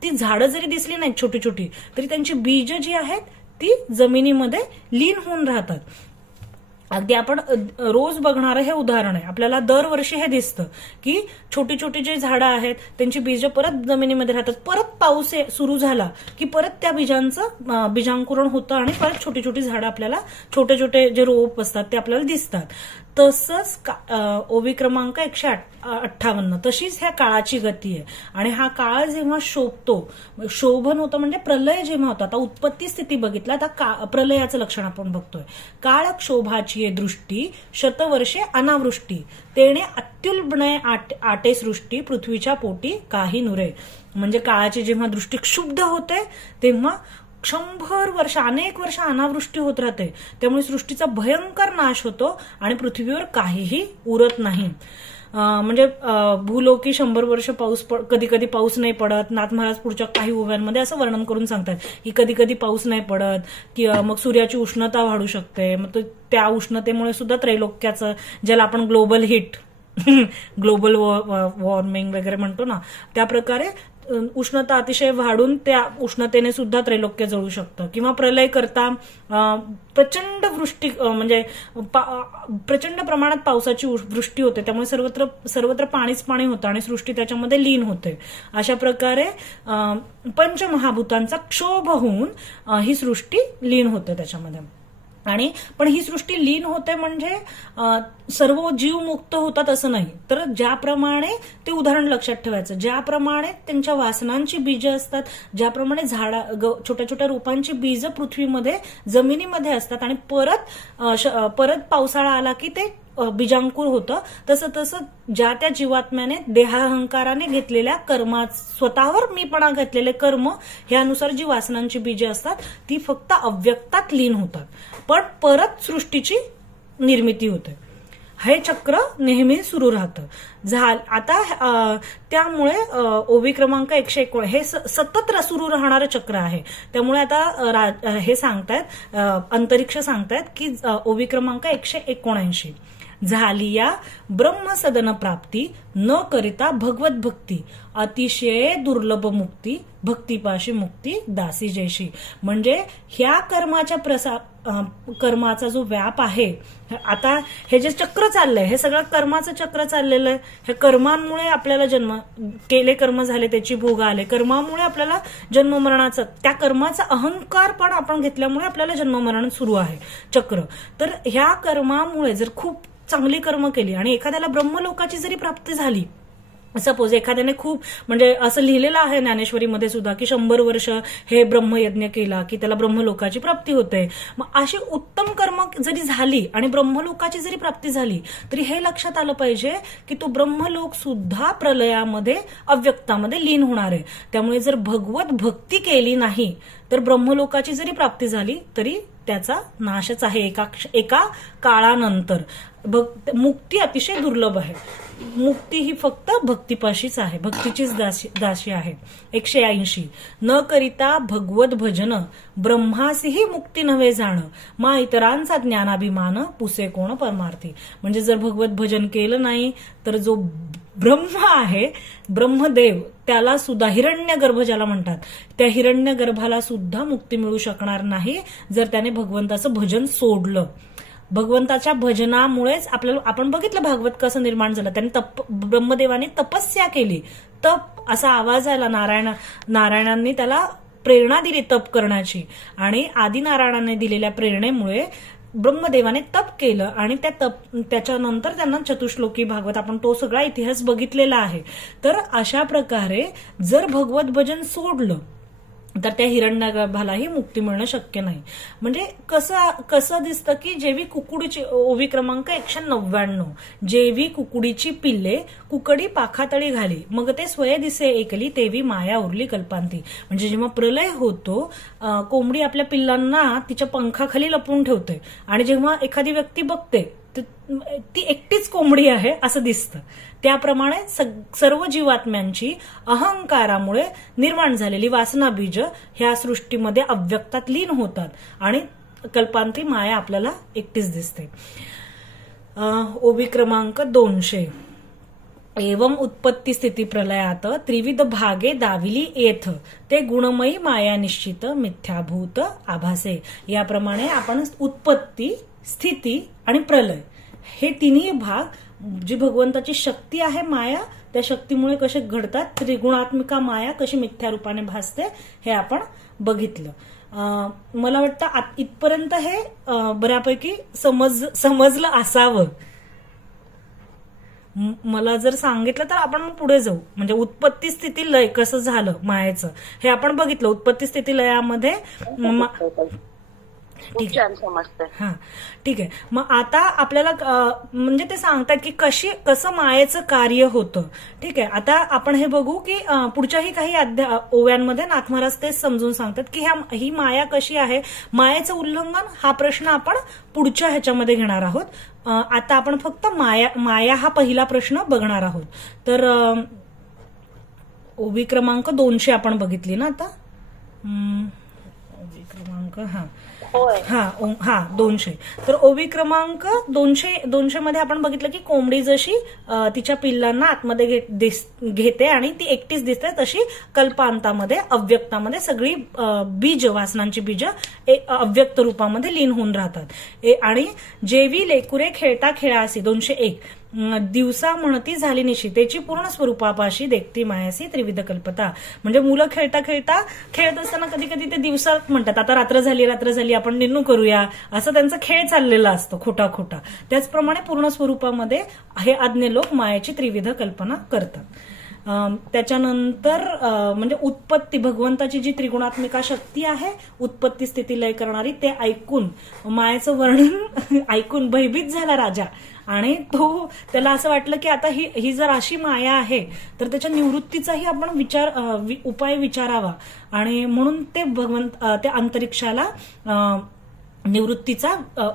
ती झाडं जरी दिसली नाहीत छोटी छोटी, तरी त्यांची बीजं जी आहेत ती जमिनीमध्ये लीन होऊन राहतात. अगदी आपण रोज बघणारं हे उदाहरण आहे. आपल्याला दरवर्षी हे दिसतं की छोटी छोटी जे झाडं आहेत त्यांची बीज परत जमिनीमध्ये राहतात. परत पाऊस सुरू झाला की परत त्या बीजांचं बीजांकुरण होतं आणि परत छोटी छोटी झाडं आपल्याला छोटे छोटे जे रोप असतात ते आपल्याला दिसतात. तसंच ओवी क्रमांक 158 तशीच ह्या काळाची गती आहे. आणि हा काळ जेव्हा शोभतो, शोभन होतं म्हणजे प्रलय जेव्हा होतं. आता उत्पत्ती स्थिती बघितला तर प्रलयाचं लक्षण आपण बघतोय. काळ क्षोभाची दृष्टी शतवर्षे अनावृष्टी तेने अत्युल्बणे आटे सृष्टी पृथ्वीच्या पोटी काही नुरे. म्हणजे काळाची जेव्हा दृष्टी क्षुब्ध होते तेव्हा 100 वर्ष अनेक वर्ष अनावृष्टी होत राहते. त्यामुळे सृष्टीचा भयंकर नाश होतो आणि पृथ्वीवर काहीही उरत नाही. म्हणजे भूलोकी 100 वर्ष पाऊस कधी कधी पाऊस नाही पडत. नाथ महाराज पुढच्या काही ओव्यांमध्ये असं वर्णन करून सांगतात की कधी कधी पाऊस नाही पडत की मग सूर्याची उष्णता वाढू शकते. मग त्या उष्णतेमुळे सुद्धा त्रैलोक्याचं ज्याला आपण ग्लोबल हिट ग्लोबल वॉर्मिंग वगैरे म्हणतो ना, त्या प्रकारे उष्णता अतिशय वाढून त्या उष्णतेने सुद्धा त्रैलोक्य जळू शकतं. किंवा प्रलय करता प्रचंड वृष्टी म्हणजे प्रचंड प्रमाणात पावसाची वृष्टी होते. त्यामुळे सर्वत्र पाणीच पाणी होतं आणि सृष्टी त्याच्यामध्ये लीन होते. अशा प्रकारे पंचमहाभूतांचा क्षोभ होऊन ही सृष्टी लीन होते त्याच्यामध्ये. आणि पण ही सृष्टी लीन होते म्हणजे सर्व जीव मुक्त होतात असं नाही. तर ज्याप्रमाणे ते उदाहरण लक्षात ठेवायचं, ज्याप्रमाणे त्यांच्या वासनांची बीज असतात, ज्याप्रमाणे छोट्या छोट्या रोपांची बीज पृथ्वीमध्ये जमिनीमध्ये असतात आणि परत पावसाळा आला की ते बीजांकुर होतं, तसं तसं ज्या त्या जीवात्म्याने देहाहंकाराने घेतलेल्या स्वतःवर मीपणा घेतलेले कर्म ह्यानुसार जी वासनांची बीजे असतात ती फक्त अव्यक्तात लीन होतात, पण परत सृष्टीची निर्मिती होते. हे चक्र नेहमी सुरू राहतं. आता त्यामुळे ओवी क्रमांक 119 हे सतत सुरू राहणारं चक्र आहे. त्यामुळे आता हे सांगतायत, अंतरिक्ष सांगतायत की ओवी क्रमांक 179 झाली या ब्रह्मसदन प्राप्ती न करिता भगवत भक्ती अतिशय दुर्लभ मुक्ती भक्तिपाशी मुक्ती दासी जैशी. म्हणजे ह्या कर्माचा जो व्याप आहे, आता हे जे चक्र चाललंय हे सगळं कर्माचं चक्र चाललेलं आहे. हे कर्मांमुळे आपल्याला केले कर्म झाले त्याची भोग आले, कर्मामुळे आपल्याला जन्ममरणाचं त्या कर्माचा अहंकार पण आपण घेतल्यामुळे आपल्याला जन्ममरण सुरू आहे चक्र. तर ह्या कर्मामुळे जर खूप चांगली कर्म केली आणि एखाद्याला ब्रह्मलोकाची जरी प्राप्ती झाली, सपोज एखाद्याने खूप म्हणजे असं लिहिलेलं आहे ज्ञानेश्वरीमध्ये सुद्धा की 100 वर्ष हे ब्रह्मयज्ञ केला की त्याला ब्रह्मलोकाची प्राप्ती होते. मग अशी उत्तम कर्म जरी झाली आणि ब्रह्मलोकाची जरी प्राप्ती झाली तरी हे लक्षात आलं पाहिजे की तो ब्रह्मलोक सुद्धा प्रलयामध्ये अव्यक्तामध्ये लीन होणार आहे. त्यामुळे जर भगवत भक्ती केली नाही तर ब्रह्मलोकाची जरी प्राप्ती झाली तरी त्याचा नाशच आहे एका काळानंतर. मुक्ती अतिशय दुर्लभ आहे. मुक्ती ही फक्त भक्तीपाशीच आहे, भक्तीचीच दासी आहे. 180 न करिता भगवत भजन ब्रह्मासीही मुक्ती नव्हे जाण मा इतरांचा ज्ञानाभिमान पुसे कोण परमार्थी. म्हणजे जर भगवत भजन केलं नाही तर जो ब्रह्म आहे, ब्रह्मदेव, त्याला सुद्धा हिरण्यगर्भ ज्याला म्हणतात, त्या हिरण्यगर्भाला सुद्धा मुक्ती मिळू शकणार नाही जर त्याने भगवंताचं भजन सोडलं. भगवंताच्या भजनामुळेच आपण बघितलं भागवत कसं निर्माण झालं. त्याने ब्रह्मदेवाने तपस्या केली, तप असा आवाज आला, नारायणांनी त्याला प्रेरणा दिली तप करण्याची आणि आदिनारायणाने दिलेल्या प्रेरणेमुळे ब्रह्मदेवाने तप केलं आणि त्याच्यानंतर त्यांना चतुश्लोकी भागवत आपण तो सगळा इतिहास बघितलेला आहे. तर अशा प्रकारे जर भगवत भजन सोडलं तर त्या हिरण्यगर्भालाही मुक्ती मिळणं शक्य नाही. म्हणजे कसं दिसतं की जेवी कुकुडीची ओवी क्रमांक 199 जेवी कुकुडीची पिल्ले कुकडी पाखातळी घाली मग ते स्वये दिसे एकली तेवी माया उरली कल्पांती. म्हणजे जेव्हा प्रलय होतो कोंबडी आपल्या पिल्लांना तिच्या पंखाखाली लपवून ठेवते आणि जेव्हा एखादी व्यक्ती बघते ती एकटीच कोंबडी आहे असं दिसतं. त्याप्रमाणे सर्व जीवात्म्यांची अहंकारामुळे निर्माण झालेली वासना बीज ह्या सृष्टीमध्ये अव्यक्तात लीन होतात आणि कल्पांती माया आपल्याला एकटीच दिसते. ओवी क्रमांक 200 एवं उत्पत्ती स्थिती प्रलयात त्रिविध भागे दाविली येथ ते गुणमयी माया निश्चित मिथ्याभूत आभासे. याप्रमाणे आपण उत्पत्ती स्थिती आणि प्रलय हे तिन्ही भाग जी भगवंताची शक्ती आहे माया त्या शक्तीमुळे कसे घडतात, त्रिगुणात्मिका माया कशी मिथ्या रूपाने भासते हे आपण बघितलं. मला वाटतं इथपर्यंत हे बऱ्यापैकी समजलं असावं. मला जर सांगितलं तर आपण मग पुढे जाऊ. म्हणजे उत्पत्ती स्थिती लय कसं झालं मायेचं हे आपण बघितलं. उत्पत्ती स्थिती लयामध्ये ठीक आहे. हा ठीक आहे. मग आता आपल्याला म्हणजे ते सांगतात की कसं मायेचं कार्य होतं. ठीक आहे. आता आपण हे बघू की पुढच्याही काही ओव्यांमध्ये नाथ महाराज तेच समजून सांगतात की ही माया कशी आहे. मायेचं उल्लंघन हा प्रश्न आपण पुढच्या ह्याच्यामध्ये घेणार आहोत. आता आपण फक्त माया हा पहिला प्रश्न बघणार आहोत. तर ओवी क्रमांक 200 आपण बघितली ना आता. ओवी क्रमांक 200. तर ओवी क्रमांक 200 मध्ये आपण बघितलं की कोंबडी जशी तिच्या पिल्लांना आतमध्ये घेते आणि ती एकटीच दिसते तशी कल्पांतामध्ये अव्यक्तामध्ये सगळी बीज वासनांची बीज अव्यक्त रूपामध्ये लीन होऊन राहतात. आणि जेवी लेकुरे खेळता खेळासी 201 दिवसा म्हणती झाली निशी त्याची पूर्ण स्वरूपापाशी देखती मायासी त्रिविध कल्पता. म्हणजे मुलं खेळत असताना कधी कधी ते दिवसात म्हणतात आता रात्र झाली आपण निन्नू करूया असं त्यांचा खेळ चाललेला असतो खोटा. त्याचप्रमाणे पूर्ण स्वरूपामध्ये हे आज्ञ लोक मायाची त्रिविध कल्पना करतात. त्याच्यानंतर म्हणजे उत्पत्ती भगवंताची जी त्रिगुणात्मिका शक्ती आहे उत्पत्ती स्थिती लय करणारी ते ऐकून मायाचं वर्णन ऐकून भयभीत झाला राजा. आणि त्याला असं वाटलं की आता ही जर अशी माया आहे तर त्याच्या निवृत्तीचाही आपण उपाय विचारावा. आणि म्हणून ते ते अंतरिक्षाला निवृत्तीचा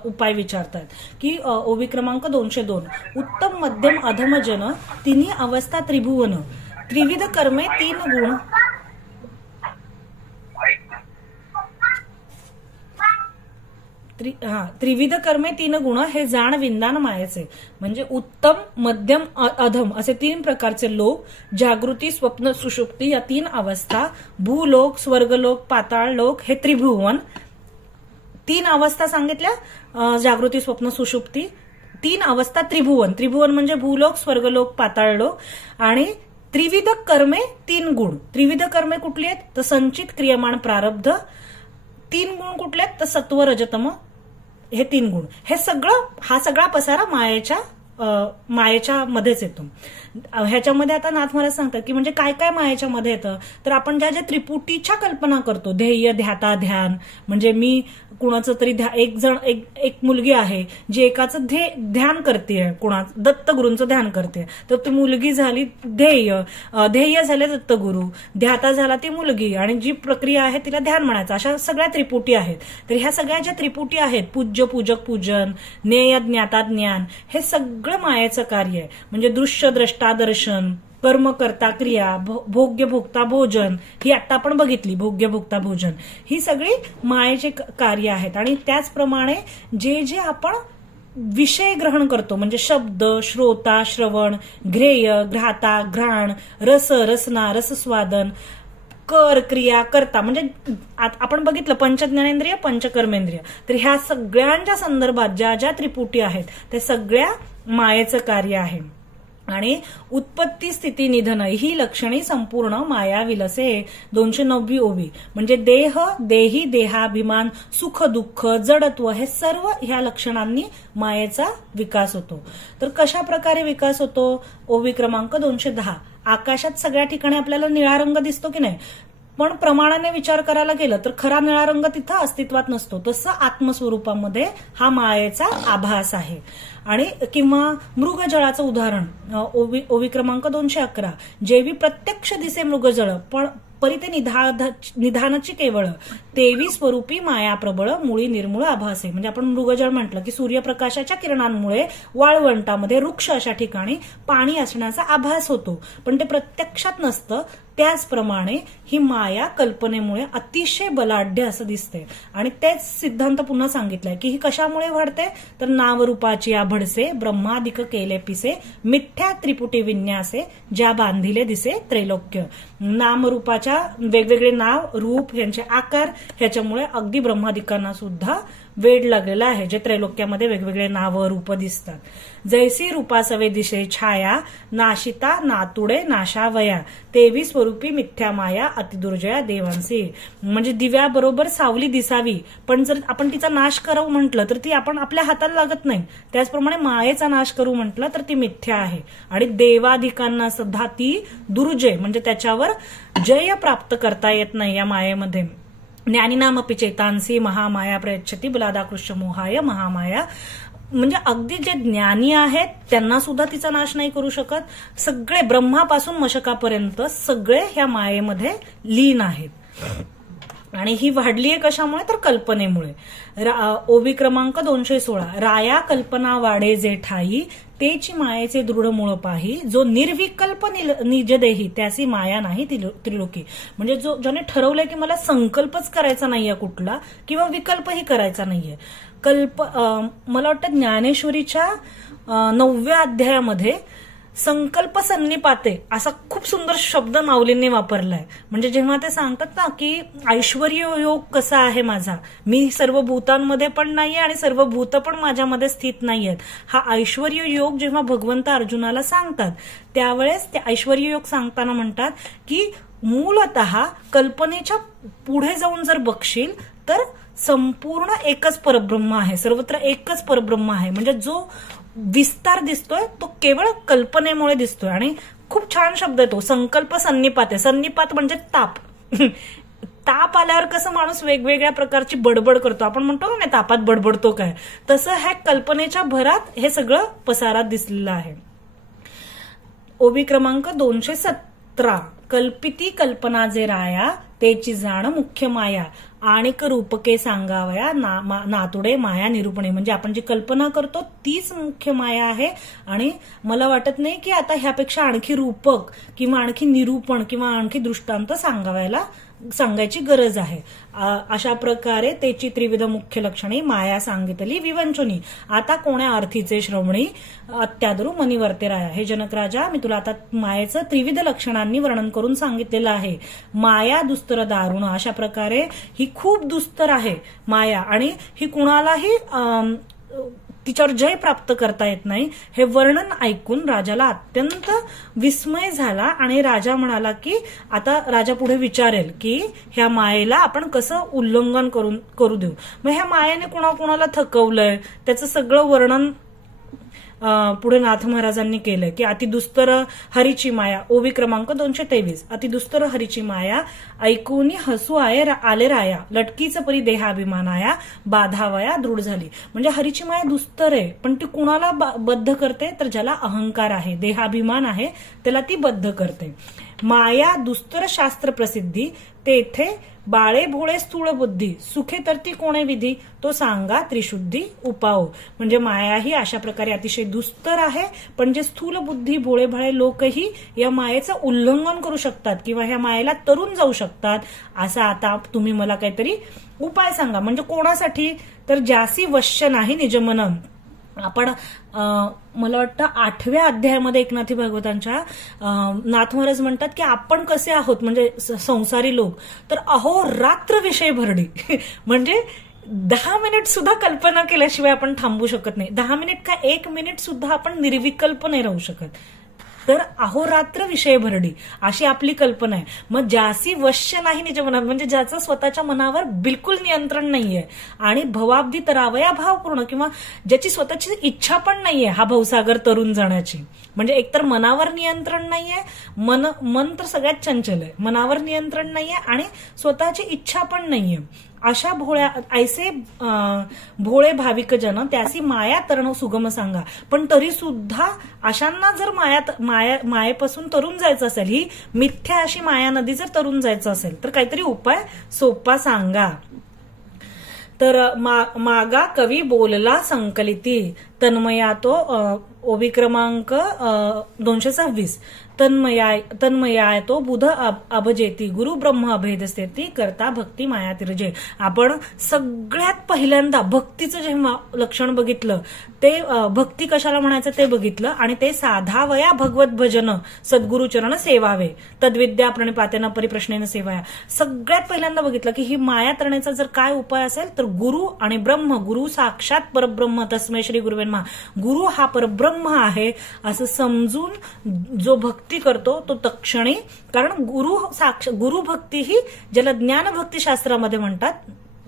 उपाय विचारतात की ओवी क्रमांक 202 उत्तम मध्यम अधम जन तिन्ही अवस्था त्रिभुवन त्रिविध कर्मे 3 गुण त्रिविध कर्मे 3 गुण हे जाण विंदान मायेचे. म्हणजे उत्तम मध्यम अधम असे 3 प्रकारचे लोक जागृती स्वप्न सुषुप्ती या 3 अवस्था भूलोक स्वर्गलोक पाताळ लोक हे त्रिभुवन 3 अवस्था सांगितल्या जागृती स्वप्न सुषुप्ती 3 अवस्था त्रिभुवन म्हणजे भूलोक स्वर्गलोक पाताळ लोक. आणि त्रिविध कर्मे 3 गुण त्रिविध कर्मे कुठली आहेत तर संचित क्रियमाण प्रारब्ध 3 गुण कुठले आहेत तर सत्व रजतम हे 3 गुण. हा सगळा पसारा मायेच्या मध्येच येतो. ह्याच्यामध्ये आता नाथ महाराज सांगतात की म्हणजे काय काय मायेच्या मध्ये येतं तर आपण ज्या त्रिपुटीच्या कल्पना करतो ध्येय ध्याता ध्यान म्हणजे मी कुणाचं तरी एक मुलगी आहे जी एकाचं ध्यान करते दत्तगुरूंचं ध्यान करते तर ती मुलगी झाली ध्येय झाले दत्तगुरू ध्याता झाला ती मुलगी आणि जी प्रक्रिया आहे तिला ध्यान म्हणायचं. अशा सगळ्या त्रिपुटी आहेत. तर ह्या सगळ्या ज्या त्रिपुटी आहेत पूज्य पूजक पूजन ज्ञेय ज्ञाता ज्ञान हे सगळं मायेचं कार्य आहे. म्हणजे दृश्य द्रष्टा दर्शन कर्म करता क्रिया भोग्य भोगता भोजन ही आता आपण बघितली भोग्य भोगता भोजन ही सगळी मायेचे कार्य आहेत. आणि त्याचप्रमाणे जे आपण विषय ग्रहण करतो म्हणजे शब्द श्रोता श्रवण ग्रेय घ्राता घ्राण रस रसना रसस्वादन कर क्रिया करता म्हणजे आपण बघितलं पंचज्ञानेंद्रिय पंचकर्मेंद्रिय तर ह्या सगळ्यांच्या संदर्भात ज्या त्रिपुटी आहेत ते सगळ्या मायेचं कार्य आहे. आणि उत्पत्ती स्थिती निधन ही लक्षणे संपूर्ण माया विलसे 290 ओवी म्हणजे देह देही देहाभिमान सुख दुःख जडत्व हे सर्व ह्या लक्षणांनी मायेचा विकास होतो. तर कशा प्रकारे विकास होतो ओवी क्रमांक 210 आकाशात सगळ्या ठिकाणी आपल्याला निळा रंग दिसतो की नाही पण प्रमाणाने विचार करायला गेलं तर खरा निळा रंग तिथं अस्तित्वात नसतो. तसं आत्मस्वरूपामध्ये हा मायेचा आभास आहे. आणि किंवा मृगजळाचं उदाहरण ओवी क्रमांक 211 जेवी प्रत्यक्ष दिसे मृगजळ पण परी ते निधानाची केवळ तेवी स्वरूपी माया प्रबळ मुळी निर्मूळ आभासे. म्हणजे आपण मृगजळ म्हटलं की सूर्यप्रकाशाच्या किरणांमुळे वाळवंटामध्ये वृक्ष अशा ठिकाणी पाणी असण्याचा आभास होतो पण ते प्रत्यक्षात नसतं त्याचप्रमाणे ही माया कल्पनेमुळे अतिशय बलाढ्य असं दिसते. आणि तेच सिद्धांत पुन्हा सांगितलंय की ही कशामुळे वाढते, तर नामरूपाची आभडसे ब्रह्मादिक केले पिसे मिथ्या त्रिपुटी विन्यासे ज्या बांधिले दिसे त्रैलोक्य. नामरूपाच्या वेगवेगळे नाव रूप यांचे आकार ह्याच्यामुळे अगदी ब्रह्मादिकांना सुद्धा वेड लागलेला आहे, जे त्रैलोक्यामध्ये वेगवेगळे नाव रूप दिसतात. जैसी रूपासवे दिशे छाया नाशिता नातुडे नाशावया तेवी स्वरूपी मिथ्या माया अतिदुर्जया देवांसी. म्हणजे दिव्याबरोबर सावली दिसावी, पण जर आपण तिचा नाश करू म्हटलं तर ती आपण आपल्या हाताला लागत नाही. त्याचप्रमाणे मायेचा नाश करू म्हटलं तर ती मिथ्या आहे. आणि देवाधिकांना सुद्धा ती दुर्जय म्हणजे त्याच्यावर जय प्राप्त करता येत नाही या मायेमध्ये. ज्ञानीनामपि चेतांसी महामाया प्रयच्छती बलादाकृष्य मोहाय महामाया. म्हणजे अगदी जे ज्ञानी आहेत त्यांना सुद्धा तिचा नाश नाही करू शकत. सगळे ब्रह्मापासून मशकापर्यंत सगळे ह्या मायेमध्ये लीन आहेत. आणि ही वाढलीये कशामुळे, तर कल्पनेमुळे. ओवी क्रमांक 216. राया कल्पना वाढे जे ठाई तेची मायेचे दृढ मूळ पाही जो निर्विकल्प निज देही त्यासी माया नाही त्रिलोकी. म्हणजे ज्याने ठरवलंय की मला संकल्पच करायचा नाहीये कुठला किंवा विकल्पही करायचा नाहीये. मला वाटतं ज्ञानेश्वरीच्या 9व्या अध्यायामध्ये संकल्प सन्निपाते असा खूप सुंदर शब्द माऊलींनी वापरलाय. म्हणजे जेव्हा ते सांगतात ना की ऐश्वर्य योग कसा आहे माझा, मी सर्व भूतांमध्ये पण नाहीये आणि सर्व भूत पण माझ्यामध्ये स्थित नाहीयेत. हा ऐश्वर्य योग जेव्हा भगवंत अर्जुनाला सांगतात त्यावेळेस ते ऐश्वर्य योग सांगताना म्हणतात की मूलतः कल्पनेच्या पुढे जाऊन जर बघशील तर संपूर्ण एकच परब्रह्म आहे, सर्वत्र एकच परब्रह्म आहे. म्हणजे जो विस्तार दिसतोय तो केवळ कल्पनेमुळे दिसतोय. आणि खूप छान शब्द आहे तो, संकल्प सन्निपात आहे. सन्निपात म्हणजे ताप. ताप आल्यावर कसं माणूस वेगवेगळ्या प्रकारची बडबड करतो, आपण म्हणतो ना तापात बडबडतो काय, तसं ह्या कल्पनेच्या भरात हे सगळं पसारात दिसलेलं आहे. ओवी क्रमांक 217. कल्पिती कल्पना जे राया तेची जाण मुख्य माया आणिक रूपके सांगावया नातुडे माया निरूपणे. म्हणजे आपण जी कल्पना करतो तीच मुख्य माया आहे. आणि मला वाटत नाही की आता ह्यापेक्षा आणखी रूपक किंवा आणखी निरूपण किंवा आणखी दृष्टांत सांगायची गरज आहे. अशा प्रकारे त्याची त्रिविध मुख्य लक्षणे माया सांगितली विवंचनी. आता कोण्या अर्थीचे श्रवणी अत्यादरू मनिवर्ते राया. हे जनक राजा, मी तुला आता मायेचं त्रिविध लक्षणांनी वर्णन करून सांगितलेलं आहे. माया दुस्तर दारुण. अशा प्रकारे ही खूप दुस्तर आहे माया आणि ही कुणालाही तिच्यावर जय प्राप्त करता येत नाही. हे वर्णन ऐकून राजाला अत्यंत विस्मय झाला आणि राजा म्हणाला की आता राजा पुढे विचारेल की ह्या मायेला आपण कसं उल्लंघन करू देऊ. मग ह्या मायेने कुणाकुणाला थकवलंय त्याचं सगळं वर्णन पुढे नाथ महाराजांनी केलंय की अतिदुस्तर हरीची माया. ओवी क्रमांक 223. अतिदुस्तर हरीची माया ऐकून हसू आले राया लटकीच परी देहाभिमानाया बाधावया दृढ झाली. म्हणजे हरीची माया दुस्तर आहे पण ती कुणाला बद्ध करते, तर ज्याला अहंकार आहे, देहाभिमान आहे, त्याला ती बद्ध करते. माया दुस्तर शास्त्र प्रसिद्धी तेथे बाळे भोळे स्थूळ बुद्धी सुखे तर ती कोणे विधी तो सांगा त्रिशुद्धी उपाव. म्हणजे माया ही अशा प्रकारे अतिशय दुस्तर आहे पण जे स्थूल बुद्धी भोळे भाळे लोकही या मायेचं उल्लंघन करू शकतात किंवा ह्या मायेला तरून जाऊ शकतात. असा आता तुम्ही मला काहीतरी उपाय सांगा. म्हणजे कोणासाठी, तर ज्यासी वश्य नाही निजमन. आपण मला वाटतं 8व्या अध्यायामध्ये एकनाथी भागवतांच्या नाथ महाराज म्हणतात की आपण कसे आहोत म्हणजे संसारी लोक, तर अहोरात्र विषय भरडी. म्हणजे 10 मिनिट सुद्धा कल्पना केल्याशिवाय आपण थांबू शकत नाही. 10 मिनिट का 1 मिनिट सुद्धा आपण निर्विकल्प नाही राहू शकत. तर अहोरात्र विषय भरडी अशी आपली कल्पना आहे. मग ज्यासी वश्य नाही निज मनात म्हणजे ज्याचं स्वतःच्या मनावर बिलकुल नियंत्रण नाहीये आणि भवाब्दी तरावया भावपूर्ण किंवा ज्याची स्वतःची इच्छा पण नाहीये हा भवसागर तरुण जाण्याची. म्हणजे एकतर मनावर नियंत्रण नाहीये, मन तर सगळ्यात चंचल आहे, मनावर नियंत्रण नाहीये आणि स्वतःची इच्छा पण नाहीये. अशा ऐसे भोळे भाविक जन त्यासी माया तरण सुगम सांगा. पण तरी सुद्धा अशांना जर मायेपासून तरून जायचं असेल, ही मिथ्या अशी माया नदी जर तरून जायचं असेल तर काहीतरी उपाय सोपा सांगा. तर मागा कवी बोलला संकलिती तन्मया तो ओवी क्रमांक 226. तन्मयाय तो बुध अभजेती गुरु ब्रह्म अभेदस्तेती करता भक्ती माया तिरजे. आपण सगळ्यात पहिल्यांदा भक्तीचं जेव्हा लक्षण बघितलं ते भक्ती कशाला म्हणायचं ते बघितलं आणि ते साधावया भगवत भजन सद्गुरुचरण सेवावे तद्विद्या प्रणिपातेन परिप्रश्नेन सेवाया. सगळ्यात पहिल्यांदा बघितलं की ही माया तरणेचा जर काय उपाय असेल तर गुरु आणि ब्रह्म, गुरु साक्षात परब्रह्म तस्मै श्री गुरुवे नमः, गुरु हा परब्रह्म आहे असं समजून जो भक्ती करतो तो तत्क्षणी, कारण गुरु भक्ती ही ज्याला ज्ञानभक्ती शास्त्रामध्ये म्हणतात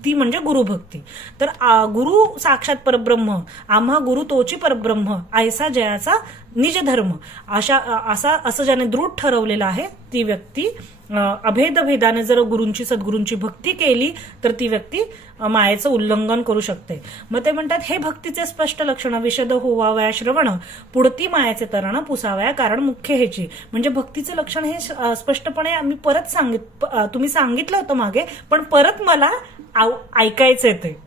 ती म्हणजे गुरुभक्ती. तर गुरु साक्षात परब्रह्म, आम्हा गुरु तोची परब्रह्म, ऐसा जयाचा निज धर्म, असं ज्याने दृढ ठरवलेलं आहे ती व्यक्ती अभेदाने जर गुरूंची सद्गुरूंची भक्ती केली तर ती व्यक्ती मायेचं उल्लंघन करू शकते. मग ते म्हणतात हे भक्तीचे स्पष्ट लक्षण विशद होवावया श्रवण पुढती मायेचे तरण पुसावया कारण मुख्य हेची. म्हणजे भक्तीचं लक्षण हे स्पष्टपणे आम्ही परत तुम्ही सांगितलं होतं मागे, पण परत मला ऐकायचंय ते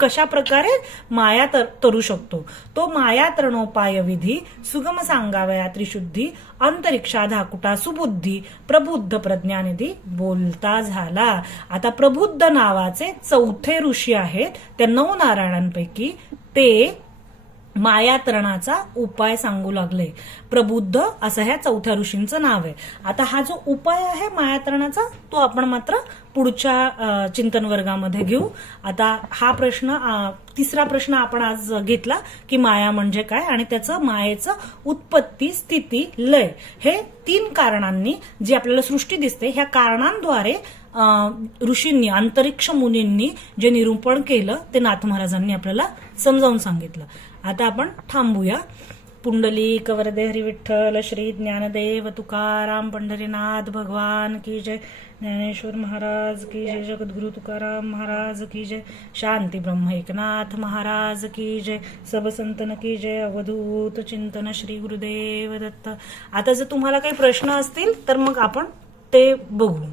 कशा प्रकारे माया तरू शकतो. तो माया तरणोपाय विधी सुगम सांगावया त्रिशुद्धी अंतरिक्षा धाकुटा सुबुद्धी प्रबुद्ध प्रज्ञानिधी बोलता झाला. आता प्रबुद्ध नावाचे 4 ऋषी आहेत, त्या 9 नारायणांपैकी ते मायातरणाचा उपाय सांगू लागले. प्रबुद्ध असं ह्या 4थ्या ऋषींचं नाव आहे. आता हा जो उपाय आहे मायातरणाचा तो आपण मात्र पुढच्या चिंतन वर्गामध्ये घेऊ. आता हा तिसरा प्रश्न आपण आज घेतला की माया म्हणजे काय आणि त्याचं मायेचं उत्पत्ती स्थिती लय हे 3 कारणांनी जी आपल्याला सृष्टी दिसते ह्या कारणांद्वारे ऋषींनी अंतरिक्ष मुनींनी जे निरूपण केलं ते नाथ महाराजांनी आपल्याला समजावून सांगितलं. आता आपण थांबूया. पुंडलिक वरदे हरी विठ्ठल श्री ज्ञानदेव तुकाराम पंढरीनाथ भगवान की जय. ज्ञानेश्वर महाराज की जय. जगद्गुरु तुकाराम महाराज की जय. शांती ब्रह्म एकनाथ महाराज की जय. सब संतन की जय. अवधूत चिंतन श्री गुरुदेव दत्त. आता जर तुम्हाला काही प्रश्न असतील तर मग आपण ते बघू.